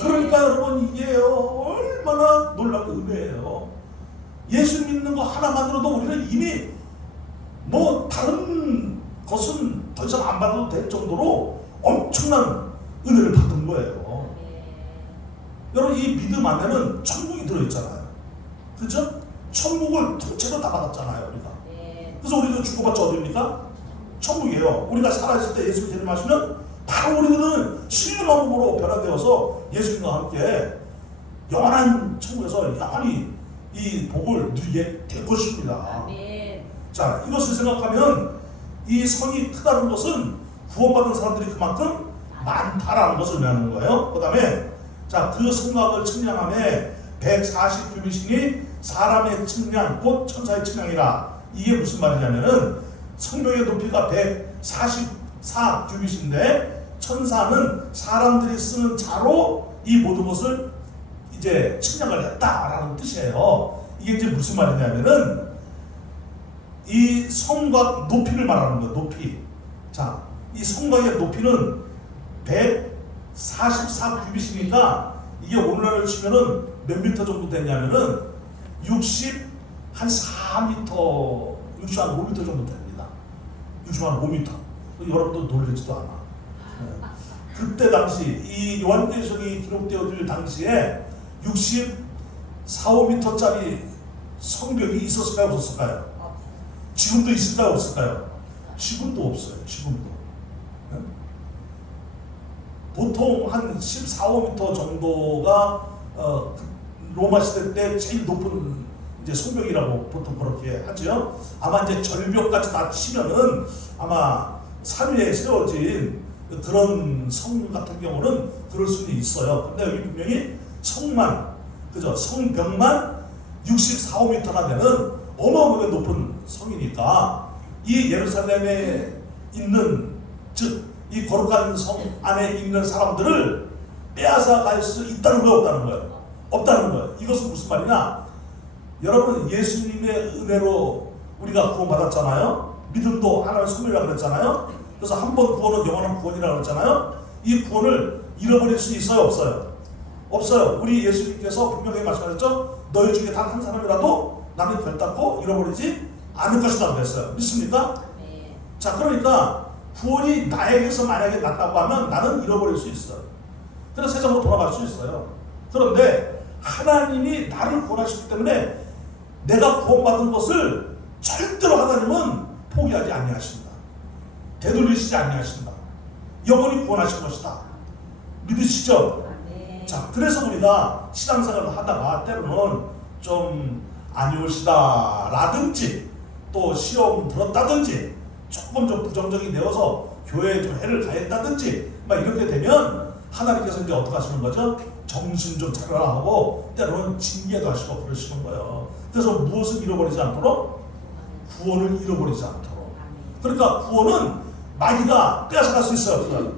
그러니까 여러분 이게 얼마나 놀라운 은혜예요. 예수 믿는 거 하나만으로도 우리는 이미 뭐 다른 것은 더 이상 안 받아도 될 정도로 엄청난 은혜를 받은 거예요. 여러분 이 믿음 안에는 천국이 들어있잖아요. 그렇죠? 천국을 통째로 다 받았잖아요 우리가. 그래서 우리도 죽어봤자 어디입니까? 천국이에요. 우리가 살아있을 때 예수를 재림하시면 바로 우리들은 신령한 몸으로 변화되어서 예수님과 함께 영원한 천국에서 영원히 이 복을 누리게 될 것입니다. 자, 이것을 생각하면 이 성이 크다는 것은 구원받은 사람들이 그만큼 많다라는 것을 의미하는 거예요. 그 다음에 자, 그 성곽을 측량함에 140규빗이니 사람의 측량 곧 천사의 측량이라. 이게 무슨 말이냐면은 성벽의 높이가 144규빗인데 천사는 사람들이 쓰는 자로 이 모든 것을 이제 측량을 했다라는 뜻이에요. 이게 이제 무슨 말이냐면은 이 성곽 높이를 말하는 거예요. 높이. 자, 이 성곽의 높이는 144규빗이니까 이게 오늘날로 치면은 몇 미터 정도 되냐면은 64m, 65m 정도 됩니다. 65m. 여러분도 놀라지도 않아. 그때 당시 이 요한계시록이 기록되어질 당시에 64~5m짜리 성벽이 있었을까요? 없었을까요? 지금도 있을까요? 없을까요? 지금도 없어요. 지금도. 보통 한 14~15m 정도가 로마 시대 때 제일 높은 이제 성벽이라고 보통 그렇게 하죠. 아마 이제 절벽까지 다 치면은 아마 산 위에 세워진 그런 성 같은 경우는 그럴 수는 있어요. 근데 여기 분명히 성만, 그죠? 성벽만 64~5m나 되는 어마어마하게 높은 성이니까 이 예루살렘에 있는, 즉 이 거룩한 성 안에 있는 사람들을 빼앗아 갈 수 있다는 거예요, 없다는 거예요? 없다는 거예요. 이것은 무슨 말이냐? 여러분 예수님의 은혜로 우리가 구원받았잖아요. 믿음도 하나님의 선물이라고 그랬잖아요. 그래서 한 번 구원은 영원한 구원이라고 그랬잖아요. 이 구원을 잃어버릴 수 있어요, 없어요? 없어요. 우리 예수님께서 분명히 말씀하셨죠. 너희 중에 단 한 사람이라도 나는 결단코 잃어버리지 않을 것이라고 그랬어요. 믿습니까? 네. 자, 그러니까 구원이 나에게서 만약에 났다고 하면 나는 잃어버릴 수 있어요. 그래서 세상으로 돌아갈 수 있어요. 그런데 하나님이 나를 구원하셨기 때문에 내가 구원받은 것을 절대로 하나님은 포기하지 아니하신다. 되돌리시지 아니하신다. 영원히 구원하신 것이다. 믿으시죠? 네. 자, 그래서 우리가 신앙생활을 하다가 때로는 좀 아니오시다 라든지 또 시험 들었다든지 조금 좀 부정적이 되어서 교회에 좀 해를 가했다든지 막 이렇게 되면 하나님께서 이제 어떻게 하시는 거죠? 정신 좀 차려라 하고 때로는 징계도 하시고 그러시는 거예요. 그래서 무엇을 잃어버리지 않도록? 구원을 잃어버리지 않도록. 그러니까 구원은 마귀가 빼앗아갈 수 있어요, 없어요?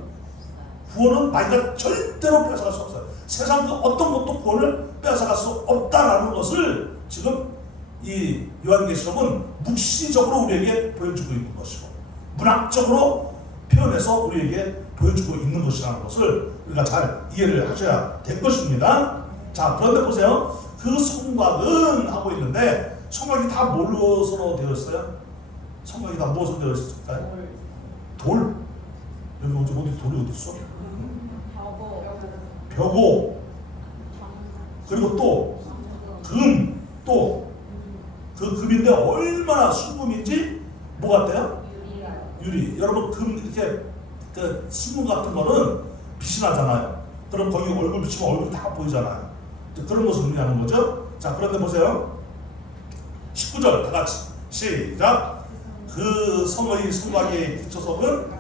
구원은 마귀가 절대로 빼앗아갈 수 없어요. 세상 그 어떤 것도 구원을 빼앗아갈 수 없다라는 것을 지금 이 요한계시록은 묵시적으로 우리에게 보여주고 있는 것이고 문학적으로 표현해서 우리에게 보여주고 있는 것이라는 것을 우리가 잘 이해를 하셔야 될 것입니다. 자, 그런데 보세요. 그 성곽은 하고 있는데 성곽이 다 무엇으로 되어 있어요? 성곽이 다 무엇으로 되어 있을까요? 돌. 여기 어디 돌이 어디 있어? 벽오. 그리고 또 금. 또 그 금인데 얼마나 순금인지 뭐 같아요? 유리. 여러분 금 이렇게 그 순금 같은 거는 빛이 나잖아요. 그럼 거기 얼굴 비치면 얼굴이 다 보이잖아요. 그런 것을 의미하는 거죠. 자, 그런데 보세요. 19절 다 같이 시작. 그 성의 성곽의 기초석은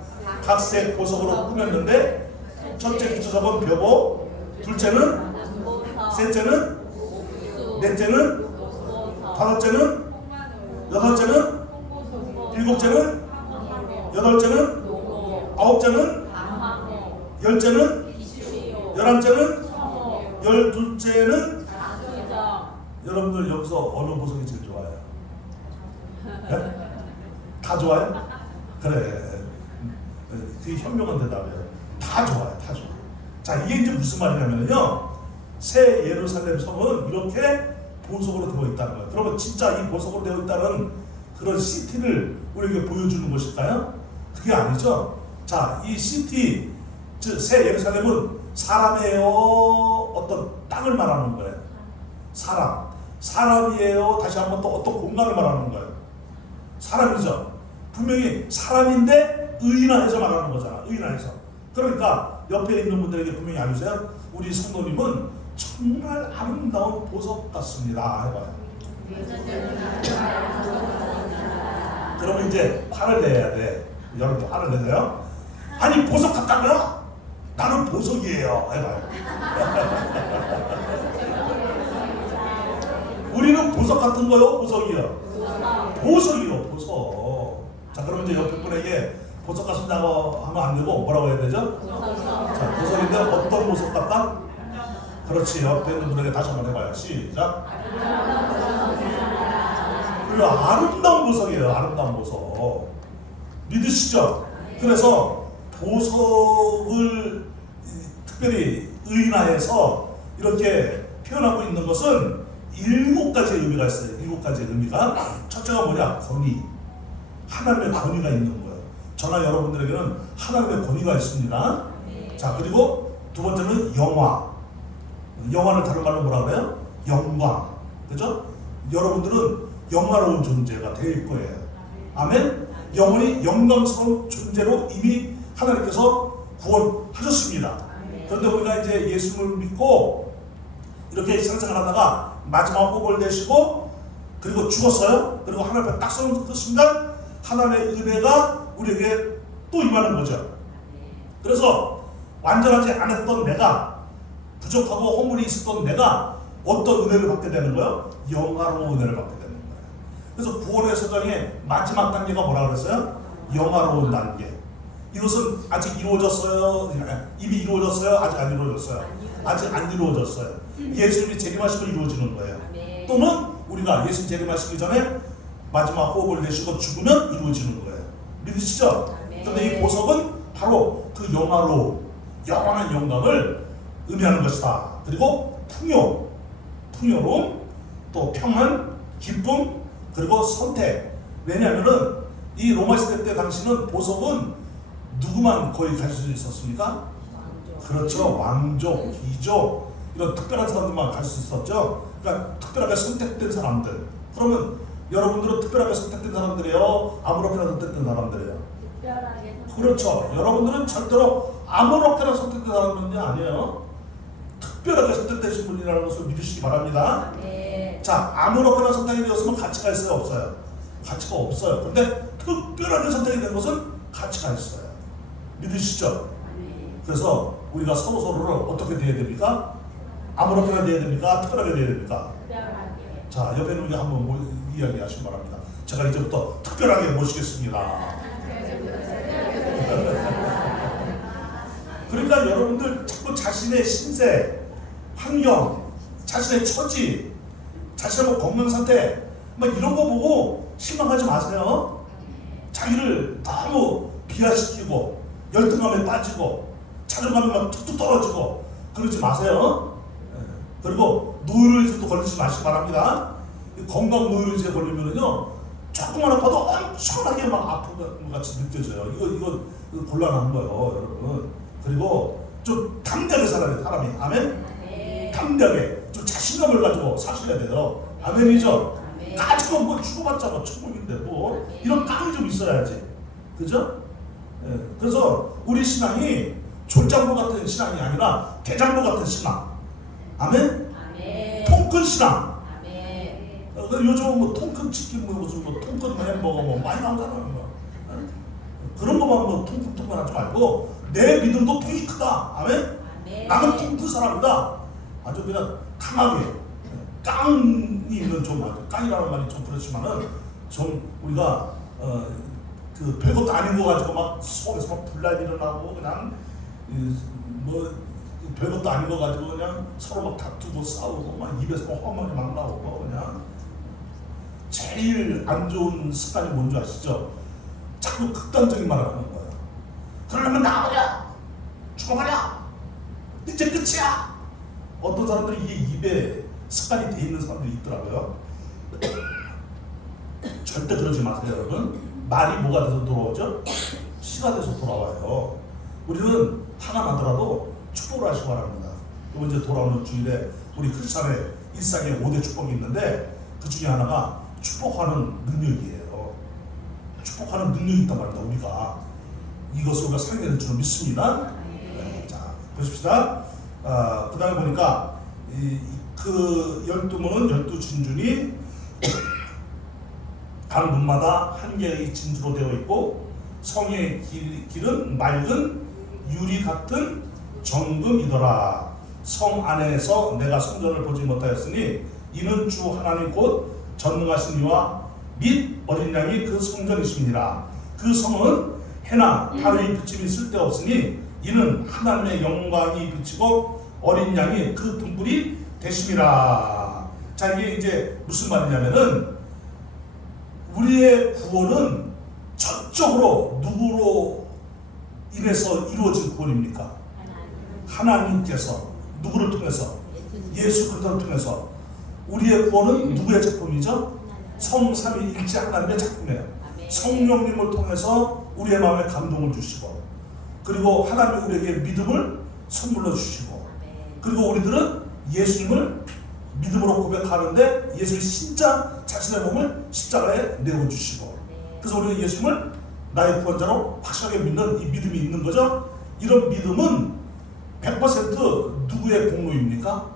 각색 보석으로 꾸몄는데 첫째 기초석은 벽오, 둘째는, 셋째는, 넷째는, 다섯째는, 여섯째는, 일곱째는, 여덟째는, 아홉째는, 열째는, 열한째는, 열둘째는. 여러분들 여기서 어느 보석이 제일 좋아요? 네? 다 좋아요? 그래. 되게 현명한 대답이에요. 다 좋아요. 다 좋아요. 자, 이게 이제 무슨 말이냐면요. 새 예루살렘 성은 이렇게 보석으로 되어 있다는 거예요. 그러면 진짜 이 보석으로 되어 있다는 그런 시티를 우리에게 보여주는 것일까요? 그게 아니죠. 자, 이 시티, 즉 새 예루살렘은 사람이에요? 어떤 땅을 말하는 거예요? 사람이에요? 다시 한번 또 어떤 공간을 말하는 거예요? 사람이죠. 분명히 사람인데 의인화해서 말하는 거잖아. 의인화해서. 그러니까 옆에 있는 분들에게 분명히 알려주세요. 우리 성도님은 정말 아름다운 보석 같습니다. 해봐요. 그러면 이제 화를 내야 돼. 여러분들 화를 내세요. 아니 보석 같다고요? 나는 보석이에요. 해봐요. 우리는 보석 같은 거요? 보석이요? 보석이요. 보석. 자, 그러면 이제 옆에 분에게 보석 같습니다고 하면 안 되고 뭐라고 해야 되죠? 자, 보석인데 어떤 보석 같다? 그렇지. 옆에 있는 분에게 다시 한번 해봐요. 시작. 그리고 아름다운 보석이에요. 아름다운 보석. 믿으시죠? 그래서 보석을 특별히 의인화해서 이렇게 표현하고 있는 것은 7가지의 의미가 있어요. 7가지의 의미가. 첫째가 뭐냐? 권위. 하나님의 권위가 있는 거예요. 저나 여러분들에게는 하나님의 권위가 있습니다. 자, 그리고 두 번째는 영화. 영화를 다른 말로 뭐라 그래요? 영광. 그죠? 여러분들은 영화로운 존재가 될 거예요. 아멘? 영원히 영광스러운 존재로 이미 하나님께서 구원하셨습니다. 그런데 우리가 이제 예수를 믿고 이렇게 생생을 하다가 마지막 호흡을 내쉬고 그리고 죽었어요. 그리고 하나님 앞에 딱 서는 그 순간 하나님의 은혜가 우리에게 또 임하는 거죠. 그래서 완전하지 않았던 내가, 부족하고 허물이 있었던 내가 어떤 은혜를 받게 되는 거예요? 영화로운 은혜를 받게 되는 거예요. 그래서 구원의 소정의 마지막 단계가 뭐라 그랬어요? 영화로운 단계. 이것은 아직 이루어졌어요? 이미 이루어졌어요? 아직 안 이루어졌어요? 아직 안 이루어졌어요. 예수님이 재림하시고 이루어지는 거예요. 또는 우리가 예수님 재림하시기 전에 마지막 호흡을 내쉬고 죽으면 이루어지는 거예요. 믿으시죠? 그런데 이 보석은 바로 그 영원한 영광을 의미하는 것이다. 그리고 풍요로움, 또 평안, 기쁨, 그리고 선택. 왜냐하면은 이 로마 시대 때 당시는 보석은 누구만 거의 가질 수 있었습니까? 그렇죠. 왕족, 귀족, 이런 특별한 사람들만 갈 수 있었죠. 그러니까 특별하게 선택된 사람들. 그러면 여러분들은 특별하게 선택된 사람들이에요? 아무렇게나 선택된 사람들이에요? 그렇죠. 여러분들은 절대로 아무렇게나 선택된 사람은 아니에요. 특별하게 선택되신 분이라는 것을 믿으시기 바랍니다. 자, 아무렇게나 선택이 되었으면 가치가 있어요? 없어요? 가치가 없어요. 그런데 특별하게 선택이 된 것은 가치가 있어요. 믿으시죠? 그래서 우리가 서로서로를 어떻게 대해야 됩니까? 아무렇게나 대해야 됩니까? 특별하게 대해야 됩니까? 자, 옆에 있는 분 한번 이야기하시기 바랍니다. 제가 이제부터 특별하게 모시겠습니다. 그러니까 여러분들 자꾸 자신의 신세, 환경, 자신의 처지, 자신의 뭐 건강 상태 막 이런 거 보고 실망하지 마세요. 자기를 너무 비하시키고 열등감에 빠지고 자존감이 막 툭툭 떨어지고 그러지 마세요. 그리고 노이로제도 걸리지 마시기 바랍니다. 건강 노이로제에 걸리면은요 조금만 아파도 엄청나게 막 아픈 것 같이 느껴져요. 이거 곤란한 거예요, 여러분. 그리고 좀 담대하게 살아야 돼요, 사람이. 아멘? 담대하게 좀 자신감을 가지고 사셔야 돼요. 아멘이죠? 가지고 뭐 죽어봤자 뭐 천국인데 뭐 이런 깡이 좀 있어야지. 그죠? 그래서 우리 신앙이 졸장부 같은 신앙이 아니라 대장부 같은 신앙. 아멘? 통큰 신앙. 요즘 뭐 통큰 치킨 뭐 무슨 뭐 통큰 햄버거 뭐 많이 나오잖아요. 뭐. 그런 거만 뭐 통큰 하지 말고 내 믿음도 통이 크다. 아멘? 나는 통큰 사람이다. 아주 그냥 강하게 깡이 있는 좀 깡이라는 말이 좀 그렇지만은 좀 우리가 그 별것도 아닌 거 가지고 막 속에서 막 불날 일어나고 그냥 뭐 별것도 아닌 거 가지고 그냥 서로 막 다투고 싸우고 막 입에서 막 헛말이 막 나오고 그냥 제일 안 좋은 습관이 뭔지 아시죠? 자꾸 극단적인 말을 하는 거예요. 그러려면 나가버려! 죽어버려! 이제 끝이야! 어떤 사람들이 이게 입에 습관이 돼 있는 사람들이 있더라고요. 절대 그러지 마세요, 여러분. 말이 뭐가 돼서 돌아오죠? 시가 돼서 돌아와요. 우리는 화가 나더라도 축복을 하시기 바랍니다. 이번 이제 돌아오는 주일에 우리 크리스찬의 일상에 5대 축복이 있는데 그 중에 하나가 축복하는 능력이에요. 축복하는 능력이 있단 말입니다. 우리가 이것을 우리가 살게 될 줄 믿습니다. 네, 자, 보십시다. 그 다음에 보니까 그 12문은 12진주니 각 문마다 한 개의 진주로 되어 있고 성의 길은 맑은 유리 같은 정금이더라. 성 안에서 내가 성전을 보지 못하였으니 이는 주 하나님 곧 전능하신 이와 및 어린 양이 그 성전이십니다. 그 성은 해나 달의 비침이 쓸데없으니 이는 하나님의 영광이 비치고 어린 양이 그 등불이 되심이라. 자, 이게 이제 무슨 말이냐면은 우리의 구원은 전적으로 누구로 인해서 이루어진 구원입니까? 하나님께서. 누구를 통해서? 예수 그리스도를 통해서. 우리의 구원은 누구의 작품이죠? 성삼위일체 하나님의 작품이에요. 성령님을 통해서 우리의 마음에 감동을 주시고 그리고 하나님이 우리에게 믿음을 선물로 주시고 그리고 우리들은 예수님을 믿음으로 고백하는데 예수님이 진짜 자신의 몸을 십자가에 내어주시고 그래서 우리는 예수님을 나의 구원자로 확실하게 믿는 이 믿음이 있는 거죠. 이런 믿음은 100% 누구의 공로입니까?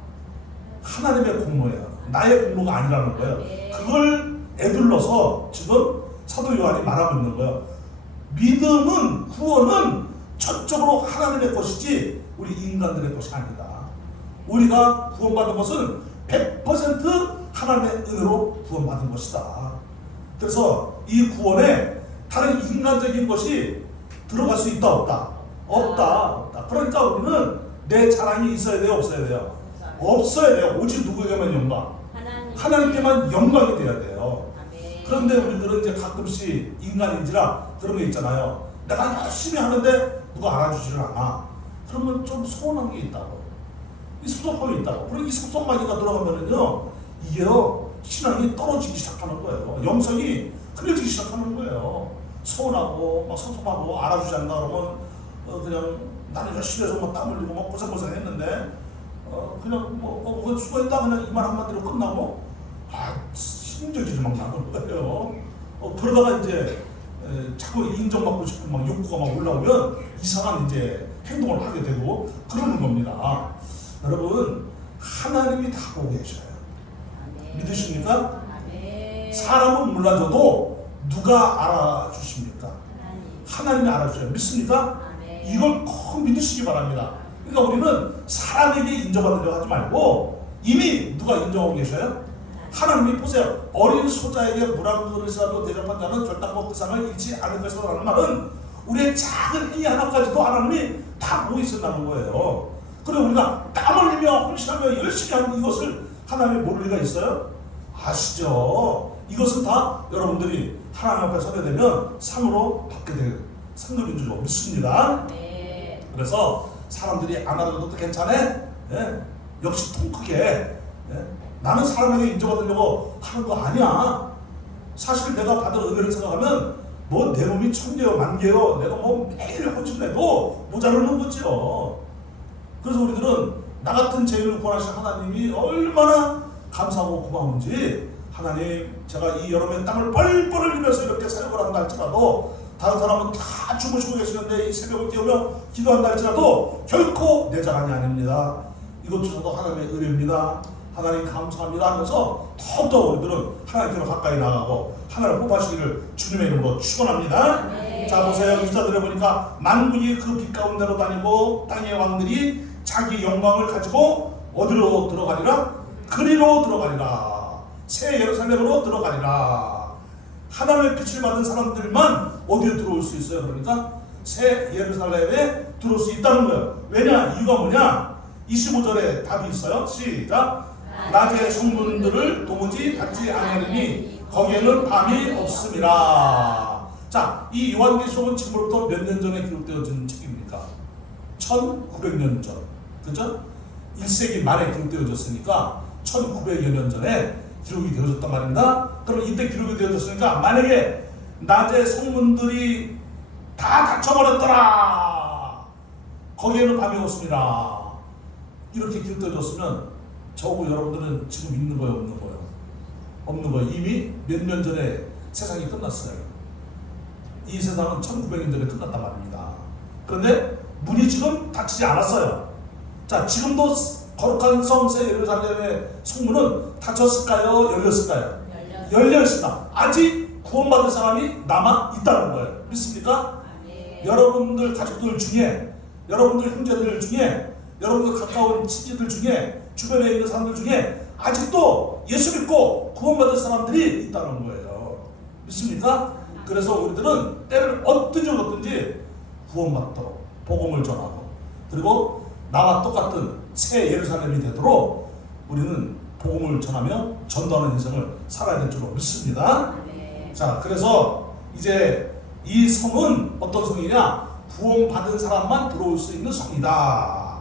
하나님의 공로예요. 나의 공로가 아니라는 거예요. 그걸 에둘러서 지금 사도 요한이 말하고 있는 거예요. 믿음은, 구원은 전적으로 하나님의 것이지 우리 인간들의 것이 아니다. 우리가 구원받은 것은 100% 하나님의 은혜로 구원받은 것이다. 그래서 이 구원에 다른 인간적인 것이 들어갈 수 있다 없다? 없다. 그러니까 우리는 내 자랑이 있어야 돼요 없어야 돼요? 없어야 돼요. 오직 누구에게만 영광? 하나님께만 영광이 돼야 돼요. 그런데 우리들은 이제 가끔씩 인간인지라 그런 게 있잖아요. 내가 열심히 하는데 누가 알아주지를 않아. 그러면 좀 서운한 게 있다고. 이 섭섭함이 있다고. 그리고 이 섭섭하기가 들어가면은요, 이게요, 신앙이 떨어지기 시작하는 거예요. 영성이 흐려지기 시작하는 거예요. 서운하고, 막 섭섭하고, 알아주지 않나 그러면, 그냥 나는 열심히 해서 막 땀 흘리고 막 고생고생 했는데, 그냥 수고했다. 그냥 이 말 한마디로 끝나고, 심정질이 막 나는 거예요. 그러다가 이제, 자꾸 인정받고 싶은 막 욕구가 막 올라오면 이상한 이제 행동을 하게 되고 그러는 겁니다. 여러분, 하나님이 다 보고 계셔요. 믿으십니까? 사람은 몰라줘도 누가 알아주십니까? 하나님이 알아주셔요. 믿습니까? 이걸 꼭 믿으시기 바랍니다. 그러니까 우리는 사람에게 인정받으려고 하지 말고 이미 누가 인정하고 계셔요? 하나님이 보세요. 어린 소자에게 물 한 그릇이라도 대접한 자는 결단코 그 상을 잃지 않을 것이라는 말은 우리의 작은 행위 하나까지도 하나님이 다 보고 있었다는 거예요. 그리고 우리가 땀 흘리며 헌신하며 열심히 하는 이것을 하나님이 모를 리가 있어요? 아시죠? 이것은 다 여러분들이 하나님 앞에 서게 되면 상으로 받게 될 상급인 줄 믿습니다. 그래서 사람들이 안 알아줘도 괜찮아? 예? 역시 통 크게 예? 나는 사람에게 인정받으려고 하는 거 아니야. 사실 내가 받은 은혜를 생각하면 뭐 내 몸이 1000개요 10,000개요 내가 뭐 매일 헌신해도 모자르는 거죠. 그래서 우리들은 나 같은 죄인을 구원하신 하나님이 얼마나 감사하고 고마운지, 하나님 제가 이 여름에 땀을 뻘뻘 흘리면서 이렇게 사역을 한다 할지라도 다른 사람은 다 주무시고 계시는데 이 새벽을 깨우며 기도한다 할지라도 결코 내 자랑이 아닙니다. 이것조차도 하나님의 은혜입니다. 하나님 감사합니다 하면서 더욱더 우리들은 하나님께로 가까이 나가고 하나님을 뽑아주시기를 주님의 이름으로 축원합니다. 자 보세요. 유사들에 보니까 만군이 그 빛 가운데로 다니고 땅의 왕들이 자기 영광을 가지고 어디로 들어가리라? 그리로 들어가리라. 새 예루살렘으로 들어가리라. 하나님의 빛을 받은 사람들만 어디에 들어올 수 있어요? 그러니까 새 예루살렘에 들어올 수 있다는 거예요. 왜냐? 이유가 뭐냐? 25절에 답이 있어요. 시작. 낮에 성문들을 도무지 닫지 아니하리니 거기에는 밤이 없음이라. 자, 이 요한계시록은 지금부터 몇 년 전에 기록되어진 책입니까? 1900년 전. 그죠? 1세기 말에 기록되어졌으니까 1900여 년 전에 기록이 되어졌단 말입니다. 그럼 이때 기록이 되어졌으니까 만약에 낮에 성문들이 다 닫혀버렸더라. 거기에는 밤이 없습니다. 이렇게 기록되어졌으면 저하고 여러분들은 지금 있는 거예요, 없는 거예요? 없는 거예요. 이미 몇 년 전에 세상이 끝났어요. 이 세상은 1900년 전에 끝났단 말입니다. 그런데 문이 지금 닫히지 않았어요. 자, 지금도 거룩한 성세 예루살렘의 성문은 닫혔을까요? 열렸을까요? 열려 있습니다. 아직 구원받은 사람이 남아 있다는 거예요. 믿습니까? 여러분들 가족들 중에, 여러분들 형제들 중에, 여러분들 가까운 친지들 중에, 주변에 있는 사람들 중에 아직도 예수 믿고 구원받은 사람들이 있다는 거예요. 믿습니까? 그래서 우리들은 때를 얻든지 구원받도록 복음을 전하고, 그리고 나와 똑같은 새 예루살렘이 되도록 우리는 복음을 전하며 전도하는 인생을 살아야 될 줄로 믿습니다. 자, 그래서 이제 이 성은 어떤 성이냐? 구원받은 사람만 들어올 수 있는 성이다.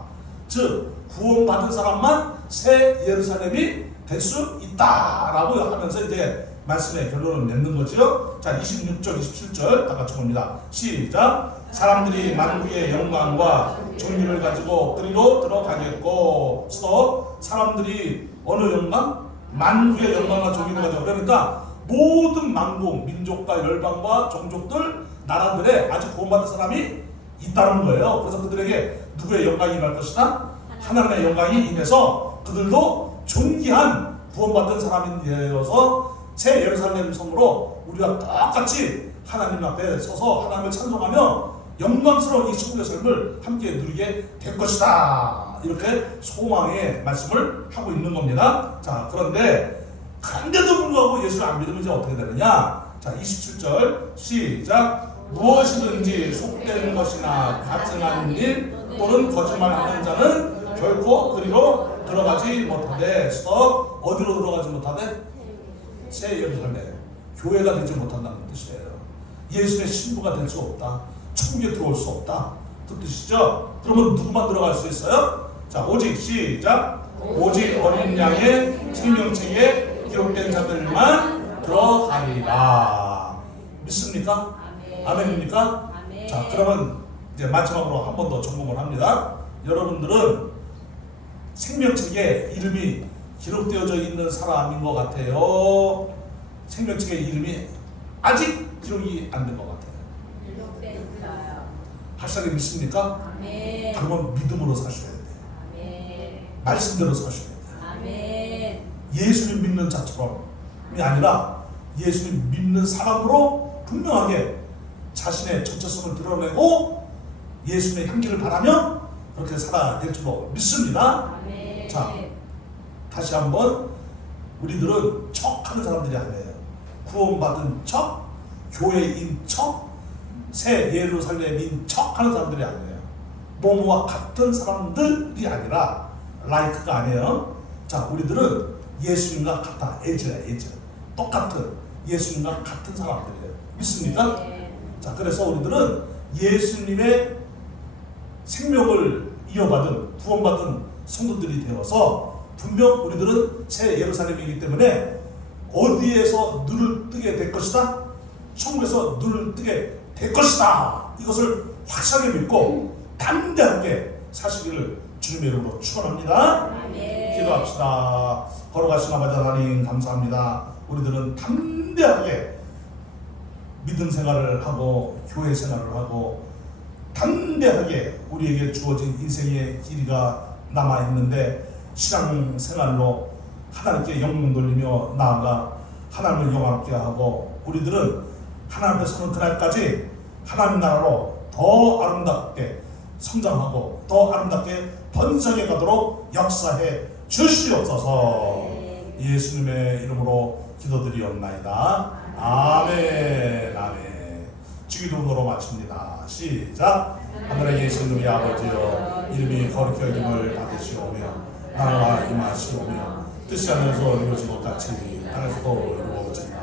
즉 구원받은 사람만 새 예루살렘이 될 수 있다라고 하면서 이제 말씀의 결론을 맺는 거죠. 자, 26절, 27절 다 같이 봅니다. 시작. 사람들이 만국의 영광과 존귀를 가지고 그리로 들어가겠고. 스톱. 사람들이 어느 영광? 만국의 영광과 존귀를 가지고. 그러니까 모든 만국, 민족과 열방과 종족들, 나라들에 아직 구원받은 사람이 있다는 거예요. 그래서 그들에게 누구의 영광이 임할 것이다? 하나님의 영광이 임해서 그들도 존귀한 구원받은 사람이 되어서 새 예루살렘 성으로 우리가 똑같이 하나님 앞에 서서 하나님을 찬송하며 영광스러운 이 천국의 삶을 함께 누리게 될 것이다. 이렇게 소망의 말씀을 하고 있는 겁니다. 자, 그런데 그런데도 불구하고 예수를 안 믿으면 이제 어떻게 되느냐? 자, 27절 시작. 무엇이든지 속된 것이나 가증한 일 또는 거짓말하는 자는 결코 그리로 들어가지 못하되. 스톱. 어디로 들어가지 못하되? 새 예루살렘 교회가 되지 못한다는 뜻이에요. 예수의 신부가 될 수 없다. 천국에 들어올 수 없다. 그 뜻이죠. 그러면 누구만 들어갈 수 있어요? 자, 오직 시작. 오직 어린 양의 생명책에 기록된 자들만 들어가리라. 믿습니까? 아멘입니까? 자, 그러면 이제 마지막으로 한 번 더 점검을 합니다. 여러분들은 생명책에 이름이 기록되어져 있는 사람인 것 같아요? 생명책에 이름이 아직 기록이 안 된 것 같아요? 확실하게 믿습니까? 그러면 믿음으로 사셔야 돼요. 말씀대로 사셔야 돼요. 예수님 믿는 자처럼이 아니라 예수님 믿는 사람으로 분명하게 자신의 정체성을 드러내고 예수님의 향기를 바라며 그렇게 살아야 될 줄로 믿습니다. 자, 다시 한번 우리들은 척하는 사람들이 아니에요. 구원받은 척, 교회인 척, 새 예루살렘인 척하는 사람들이 아니에요. 뭐뭐와 같은 사람들이 아니라 라이크가 아니에요. 자, 우리들은 예수님과 같아. 에즈야. 똑같은 예수님과 같은 사람들이에요. 믿습니까? 자, 그래서 우리들은 예수님의 생명을 이어받은 구원받은 성도들이 되어서 분명 우리들은 새 예루살렘이기 때문에 어디에서 눈을 뜨게 될 것이다? 천국에서 눈을 뜨게 될 것이다. 이것을 확실하게 믿고 담대하게 사시기를 주님의 이름으로 축원합니다. 기도합시다. 걸어가신 아버지 하나님 감사합니다. 우리들은 담대하게 믿음 생활을 하고 교회 생활을 하고 담대하게 우리에게 주어진 인생의 길이가 남아있는데 신앙생활로 하나님께 영광 돌리며 나아가 하나님을 영화롭게 하고 우리들은 하나님 앞에 서는 그날까지 하나님 나라로 더 아름답게 성장하고 더 아름답게 번성해 가도록 역사해 주시옵소서. 예수님의 이름으로 기도드리옵나이다. 아멘. 주기도문으로 마칩니다. 시작. 하늘의 예수님의 아버지여, 이름이 거룩히 여김을 받으시오며 나라가 임하시오며 뜻이 하늘에서 이루어진 것 같이 땅에서도 이루어지리라.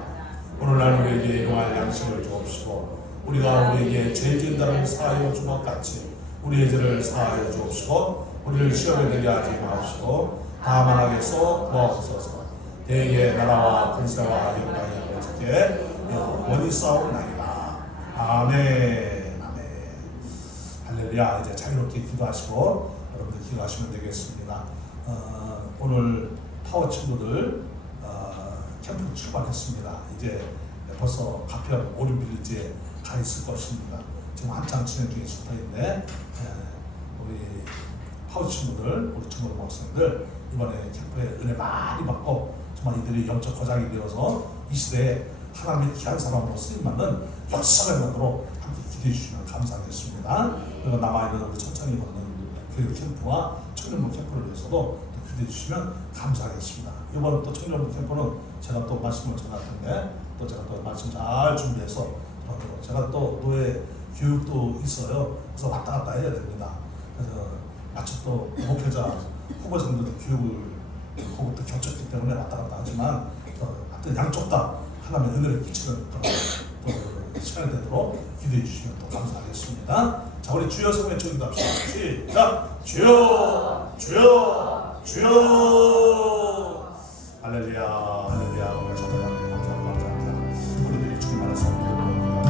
오늘날 우리에게 일용할 양식을 주옵시고 우리가 우리에게 죄 지은 자를 사하여 준 것 같이 우리의 죄를 사하여 주옵시고 우리를 시험에 들게 하지 마옵시고 다만 하게서 도와주소서. 대개 나라와 권세와 영광이 아버지께 영원히 싸움나이다. 아멘. 할렐루야. 이제 자유롭게 기도하시고 여러분들 기도하시면 되겠습니다. 오늘 파워 친구들 캠프 출발했습니다. 이제 벌써 가평 오륜빌리지에 가 있을 것입니다. 지금 한창 진행 중인 스타인데 우리 파워 친구들, 우리 친구들 목사님들 이번에 캠프에 은혜 많이 받고 정말 이들이 영적 거장이 되어서 이 시대에 하나님의 귀한 사람으로 쓰임받는 역사를 만들어 함께 기대해 주시면 감사하겠습니다. 그리고 남아있는 우리 천천히 걷는 교육 캠프와 청년부 캠프를 위해서도 기대해 주시면 감사하겠습니다. 이번 또 청년부 캠프는 제가 또 말씀을 전할 텐데 또 제가 또 말씀 잘 준비해서 제가 또 노예 교육도 있어요. 그래서 왔다 갔다 해야 됩니다. 그래서 마치 또 목회자 후보생들 교육을 그것도 겹쳤기 때문에 왔다 갔다 하지만 하여튼 양쪽 다 하나님의 은혜를 끼치는 그런 또 시간이 되도록 기대해 주시면 또 감사하겠습니다. 자, 우리 주여 성의 기도 합시다. 시작. 주여, 주여, 주여. 할렐루야.